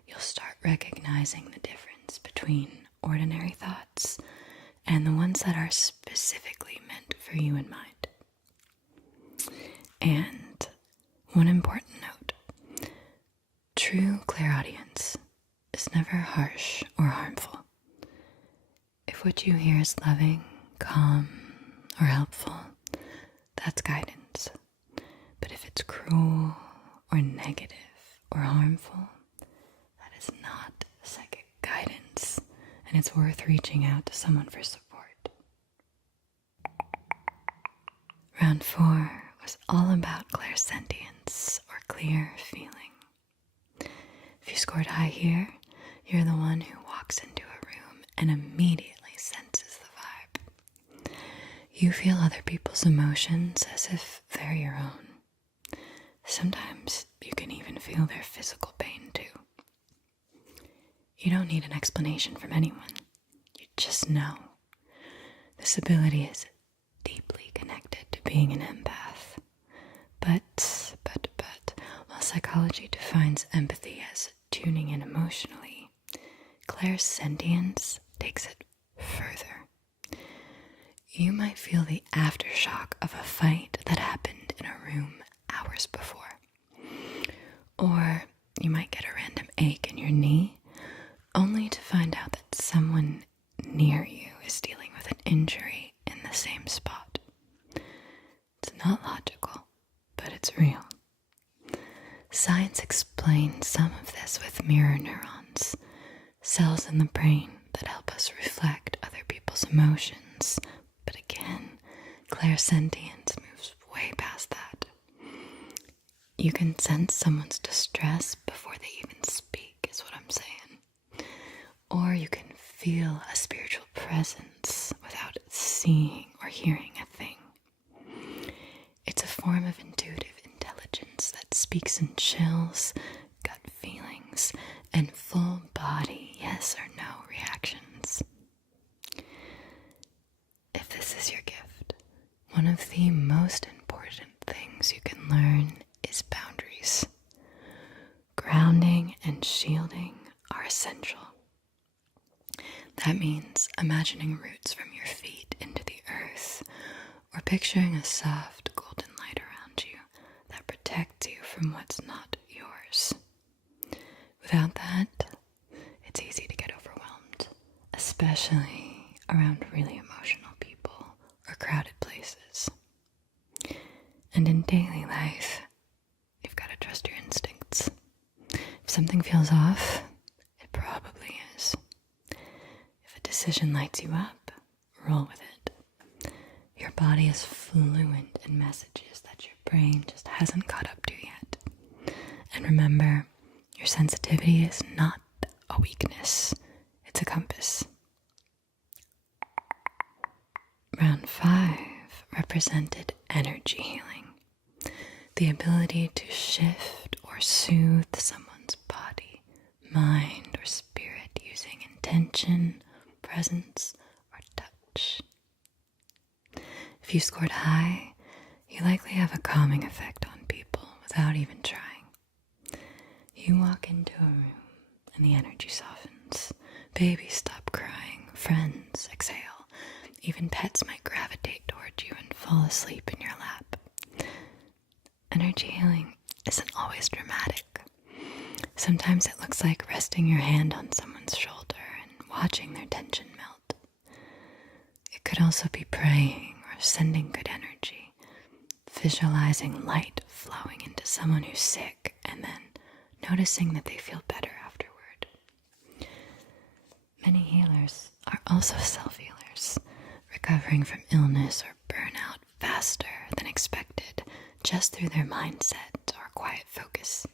you'll start recognizing the difference between ordinary thoughts and the ones that are specifically meant for you in mind. And one important note, true clairaudience is never harsh or harmful. If what you hear is loving, calm, or helpful, that's guidance. But if it's cruel or negative or harmful, that is not psychic guidance, and it's worth reaching out to someone for support. Round 4 was all about clairsentience, or clear feeling. If you scored high here, you're the one who walks into a room and immediately senses the vibe. You feel other people's emotions as if they're your own. Sometimes you can even feel their physical pain too. You don't need an explanation from anyone. You just know. This ability is deeply connected to being an empath. But, while psychology defines empathy as tuning in emotionally, clairsentience takes it further. You might feel the aftershock of a fight that happened in a room hours before. Or you might get a random ache in your knee, only to find out that someone near you is dealing with an injury in the same spot. It's not logical, but it's real. Science explains some of this with mirror neurons, cells in the brain that help us reflect other people's emotions. But again, clairsentience moves way past that. You can sense someone's distress before they even speak, is what I'm saying. Or you can feel a spiritual presence without seeing or hearing a thing. It's a form of intuitive intelligence that speaks in chills, gut feelings, and full body yes or no reactions. If this is your gift, one of the most important things you can learn is boundaries. Grounding and shielding are essential. That means imagining roots from your feet into the earth, or picturing a soft golden light around you that protects you from what's not yours. Without that, it's easy to get overwhelmed, especially around really emotional people or crowded places. And in daily life, you've got to trust your instincts. If something feels off, it probably is. If a decision lights you up, roll with it. Your body is fluent in messages that your brain just hasn't caught up to yet. And remember, your sensitivity is not a weakness, it's a compass. Round 5 represented energy healing, the ability to shift or soothe someone's body, mind, or spirit using intention, presence, or touch. If you scored high, you likely have a calming effect on people without even trying. You walk into a room and the energy softens. Babies stop crying, friends exhale. Even pets might gravitate toward you and fall asleep in your lap. Energy healing isn't always dramatic. Sometimes it looks like resting your hand on someone's shoulder and watching their tension melt. It could also be praying or sending good energy, visualizing light flowing into someone who's sick and then noticing that they feel better afterward. Many healers are also self-healers, recovering from illness or burnout faster than expected just through their mindset or quiet focus.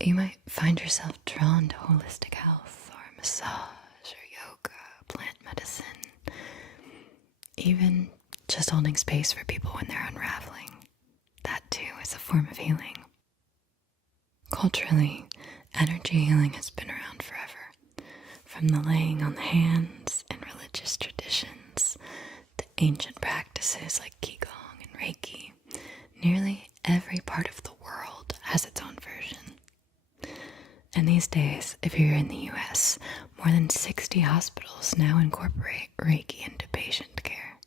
You might find yourself drawn to holistic health or massage or yoga, plant medicine, even just holding space for people when they're unraveling. That too is a form of healing. Culturally, energy healing has been around forever, from the laying on the hands in religious traditions to ancient practices like Qigong and Reiki. Nearly every part of the world has its own version. And these days, if you're in the US, more than 60 hospitals now incorporate Reiki into patient care.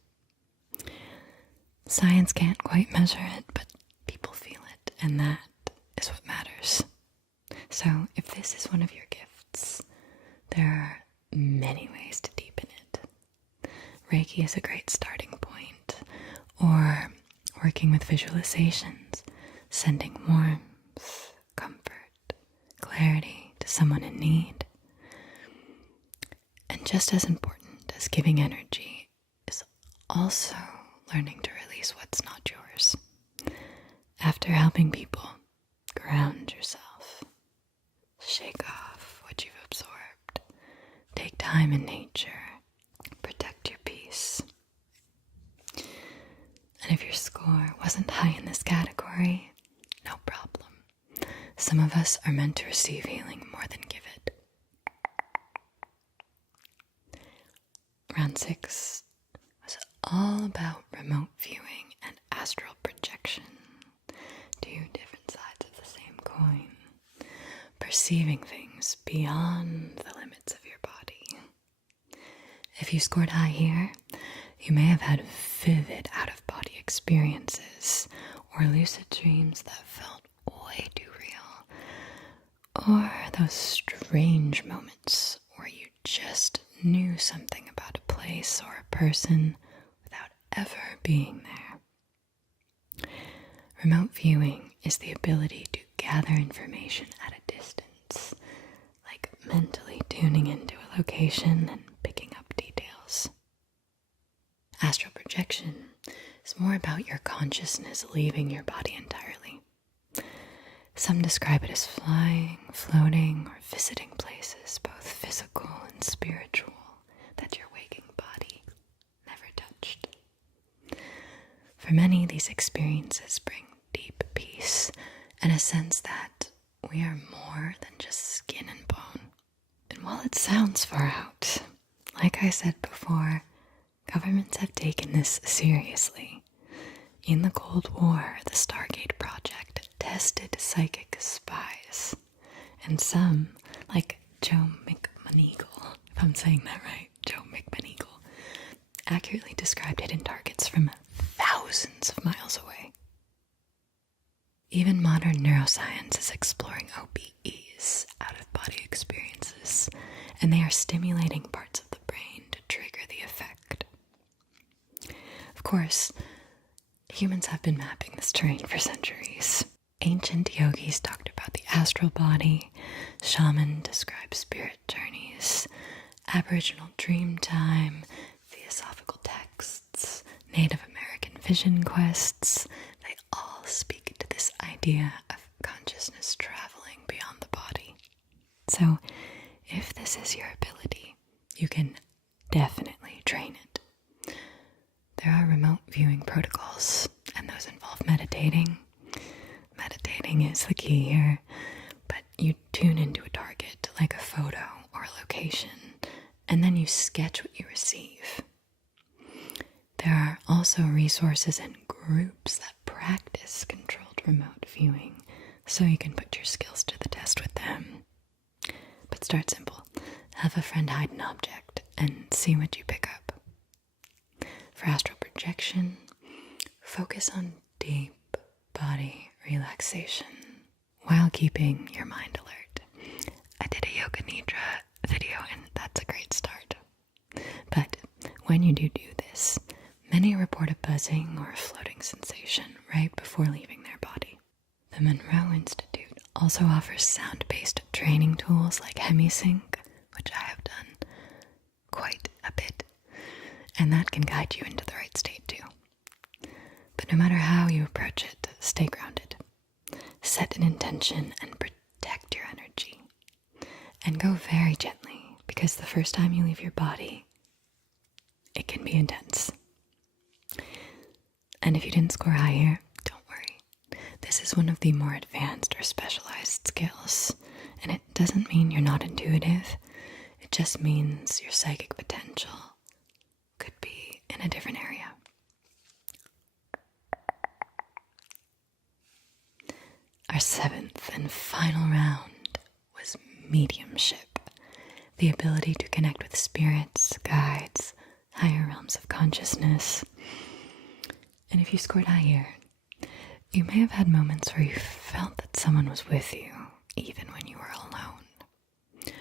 Science can't quite measure it, but people feel it, and that is what matters. So if this is one of your gifts, there are many ways to deepen it. Reiki is a great starting point, or working with visualizations, sending warmth, comfort, clarity to someone in need. And just as important as giving energy is also learning to release what's not yours. After helping people, ground yourself. Shake off what you've absorbed. Take time in nature. Protect your peace. And if your score wasn't high in this category, no problem. Some of us are meant to receive healing more than give it. Episode 6 was all about remote viewing and astral projection. Two different sides of the same coin. Perceiving things beyond the limits of your body. If you scored high here, you may have had vivid out-of-body experiences or lucid dreams that felt way too real. Or those strange moments where you just knew something about a place or a person without ever being there. Remote viewing is the ability to gather information at a distance, like mentally tuning into a location and picking up details. Astral projection is more about your consciousness leaving your body entirely. Some describe it as flying, floating, or visiting places, both physical and spiritual, that your waking body never touched. For many, these experiences bring deep peace and a sense that we are more than just skin and bone. And while it sounds far out, like I said before, governments have taken this seriously. In the Cold War, the Stargate Project tested psychic spies, and some, like Joe McMoneagle, if I'm saying that right, Joe McMoneagle, accurately described hidden targets from thousands of miles away. Even modern neuroscience is exploring OBEs, out-of-body experiences, and they are stimulating parts of the brain to trigger the effect. Of course, humans have been mapping this terrain for centuries. Ancient yogis talked about the astral body, shaman described spirit journeys, Aboriginal dream time, theosophical texts, Native American vision quests. They all speak to this idea of consciousness traveling beyond the body. So, if this is your ability, you can definitely train it. There are remote viewing protocols, and those involve meditating. Meditating is the key here, but you tune into a target, like a photo or a location, and then you sketch what you receive. There are also resources and groups that practice controlled remote viewing, so you can put your skills to the test with them. But start simple. Have a friend hide an object and see what you pick up. For astral projection, focus on deep body relaxation while keeping your mind alert. I did a Yoga Nidra video and that's a great start. But when you do this, many report a buzzing or a floating sensation right before leaving their body. The Monroe Institute also offers sound-based training tools like HemiSync, which I have done quite a bit, and that can guide you into the right state too. But no matter how you approach it, stay grounded. Set an intention and protect your energy. And go very gently, because the first time you leave your body, it can be intense. And if you didn't score high here, don't worry. This is one of the more advanced or specialized skills, and it doesn't mean you're not intuitive. It just means your psychic potential could be in a different area. Our seventh and final round was mediumship, the ability to connect with spirits, guides, higher realms of consciousness. And if you scored high here, you may have had moments where you felt that someone was with you, even when you were alone.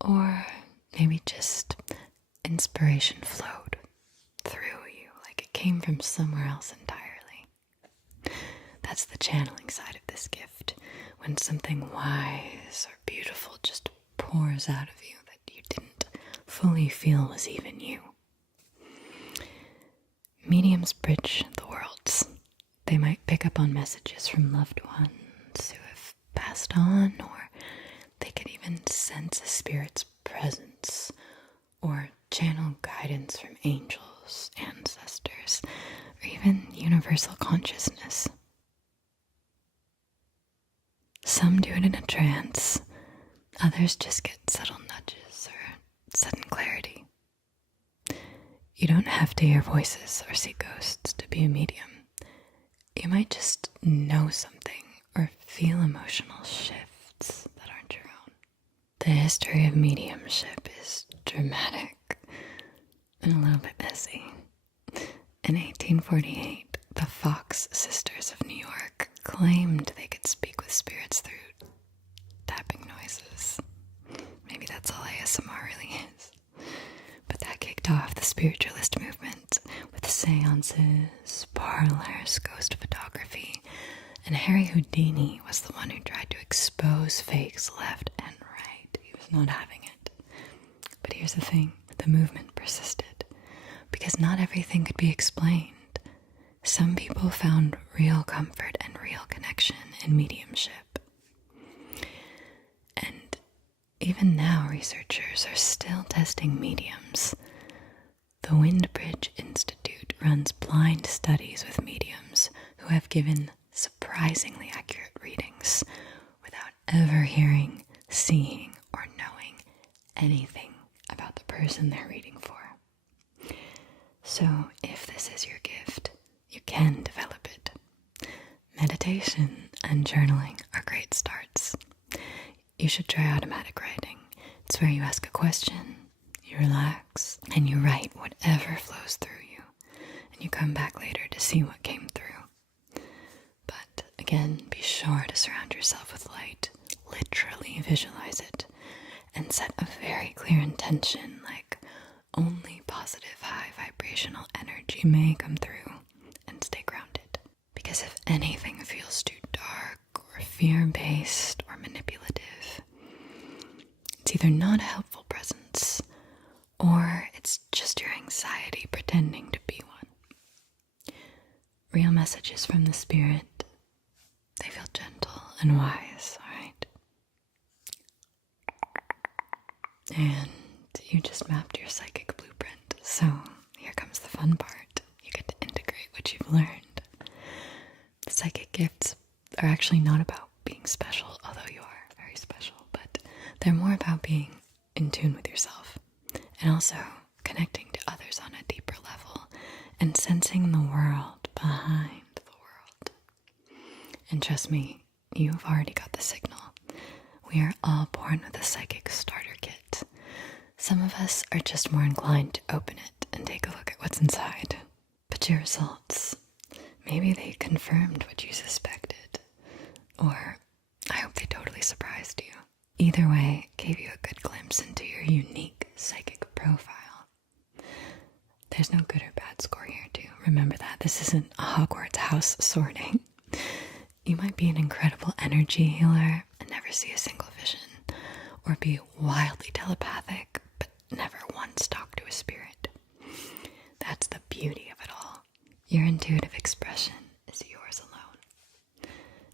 Or maybe just inspiration flowed through you, like it came from somewhere else entirely. That's the channeling side of this gift, when something wise or beautiful just pours out of you that you didn't fully feel was even you. Mediums bridge the worlds. They might pick up on messages from loved ones who have passed on, or they could even sense a spirit's presence, or channel guidance from angels, ancestors, or even universal consciousness. Some do it in a trance, others just get subtle nudges or sudden clarity. You don't have to hear voices or see ghosts to be a medium. You might just know something or feel emotional shifts that aren't your own. The history of mediumship is dramatic and a little bit messy. In 1848, the Fox sisters of New York claimed they could speak with spirits through tapping noises. Maybe that's all ASMR really is. But that kicked off the spiritualist movement with seances, parlors, ghost photography, and Harry Houdini was the one who tried to expose fakes left and right. He was not having it. But here's the thing, the movement persisted because not everything could be explained. Some people found real comfort and real connection in mediumship. And even now, researchers are still testing mediums. The Windbridge Institute runs blind studies with mediums who have given surprisingly accurate readings without ever hearing, seeing, or knowing anything about the person they're reading for. So, if this is your gift, you can develop it. Meditation and journaling are great starts. You should try automatic writing. It's where you ask a question, you relax, and you write whatever flows through you. And you come back later to see what came through. But again, be sure to surround yourself with light. Literally visualize it. And set a very clear intention, like only positive high vibrational energy may come through. And stay grounded. Because if anything feels too dark or fear-based or manipulative, it's either not a helpful presence or it's just your anxiety pretending to be one. Real messages from the spirit, they feel gentle and wise, alright? And you just mapped your psychic blueprint, so here comes the fun part. You get to integrate what you've learned. The psychic gifts are actually not about being special, although you are very special, but they're more about being in tune with yourself and also connecting to others on a deeper level and sensing the world behind the world. And trust me, you've already got the signal. We are all born with a psychic starter kit. Some of us are just more inclined to open it and take a look at what's inside. But your results, maybe they confirmed what you suspected. Or I hope they totally surprised you. Either way, it gave you a good glimpse into your unique psychic profile. There's no good or bad score here, too. Remember that. This isn't a Hogwarts house sorting. You might be an incredible energy healer and never see a single vision, or be wildly telepathic, but never once talk to a spirit. That's the beauty of it all. Your intuitive expression is yours alone.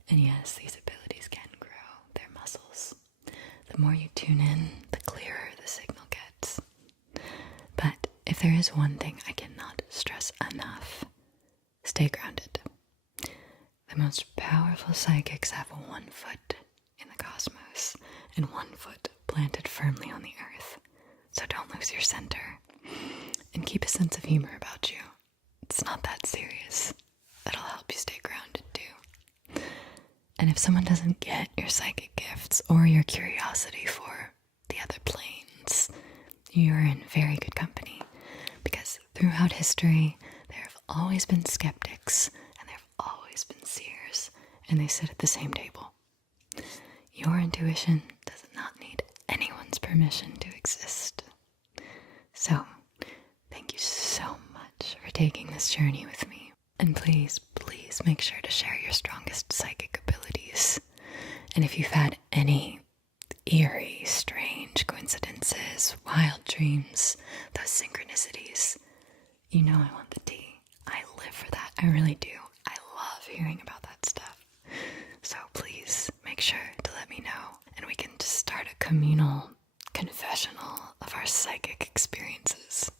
And yes, these abilities can grow. They're muscles. The more you tune in, the clearer the signal gets. But if there is one thing I cannot stress enough, stay grounded. The most powerful psychics have one foot in the cosmos and one foot planted firmly on the earth. So don't lose your center. And keep a sense of humor about you. It's not that serious. That'll help you stay grounded too. And if someone doesn't get your psychic gifts or your curiosity for the other planes, you're in very good company. Because throughout history, there have always been skeptics and there have always been seers, and they sit at the same table. Your intuition does not need anyone's permission to exist. So, thank you so much for taking this journey with me. And please, please make sure to share your strongest psychic abilities. And if you've had any eerie, strange coincidences, wild dreams, those synchronicities, you know I want the tea. I live for that. I really do. I love hearing about that stuff. So please make sure to let me know, and we can just start a communal confessional of our psychic experiences.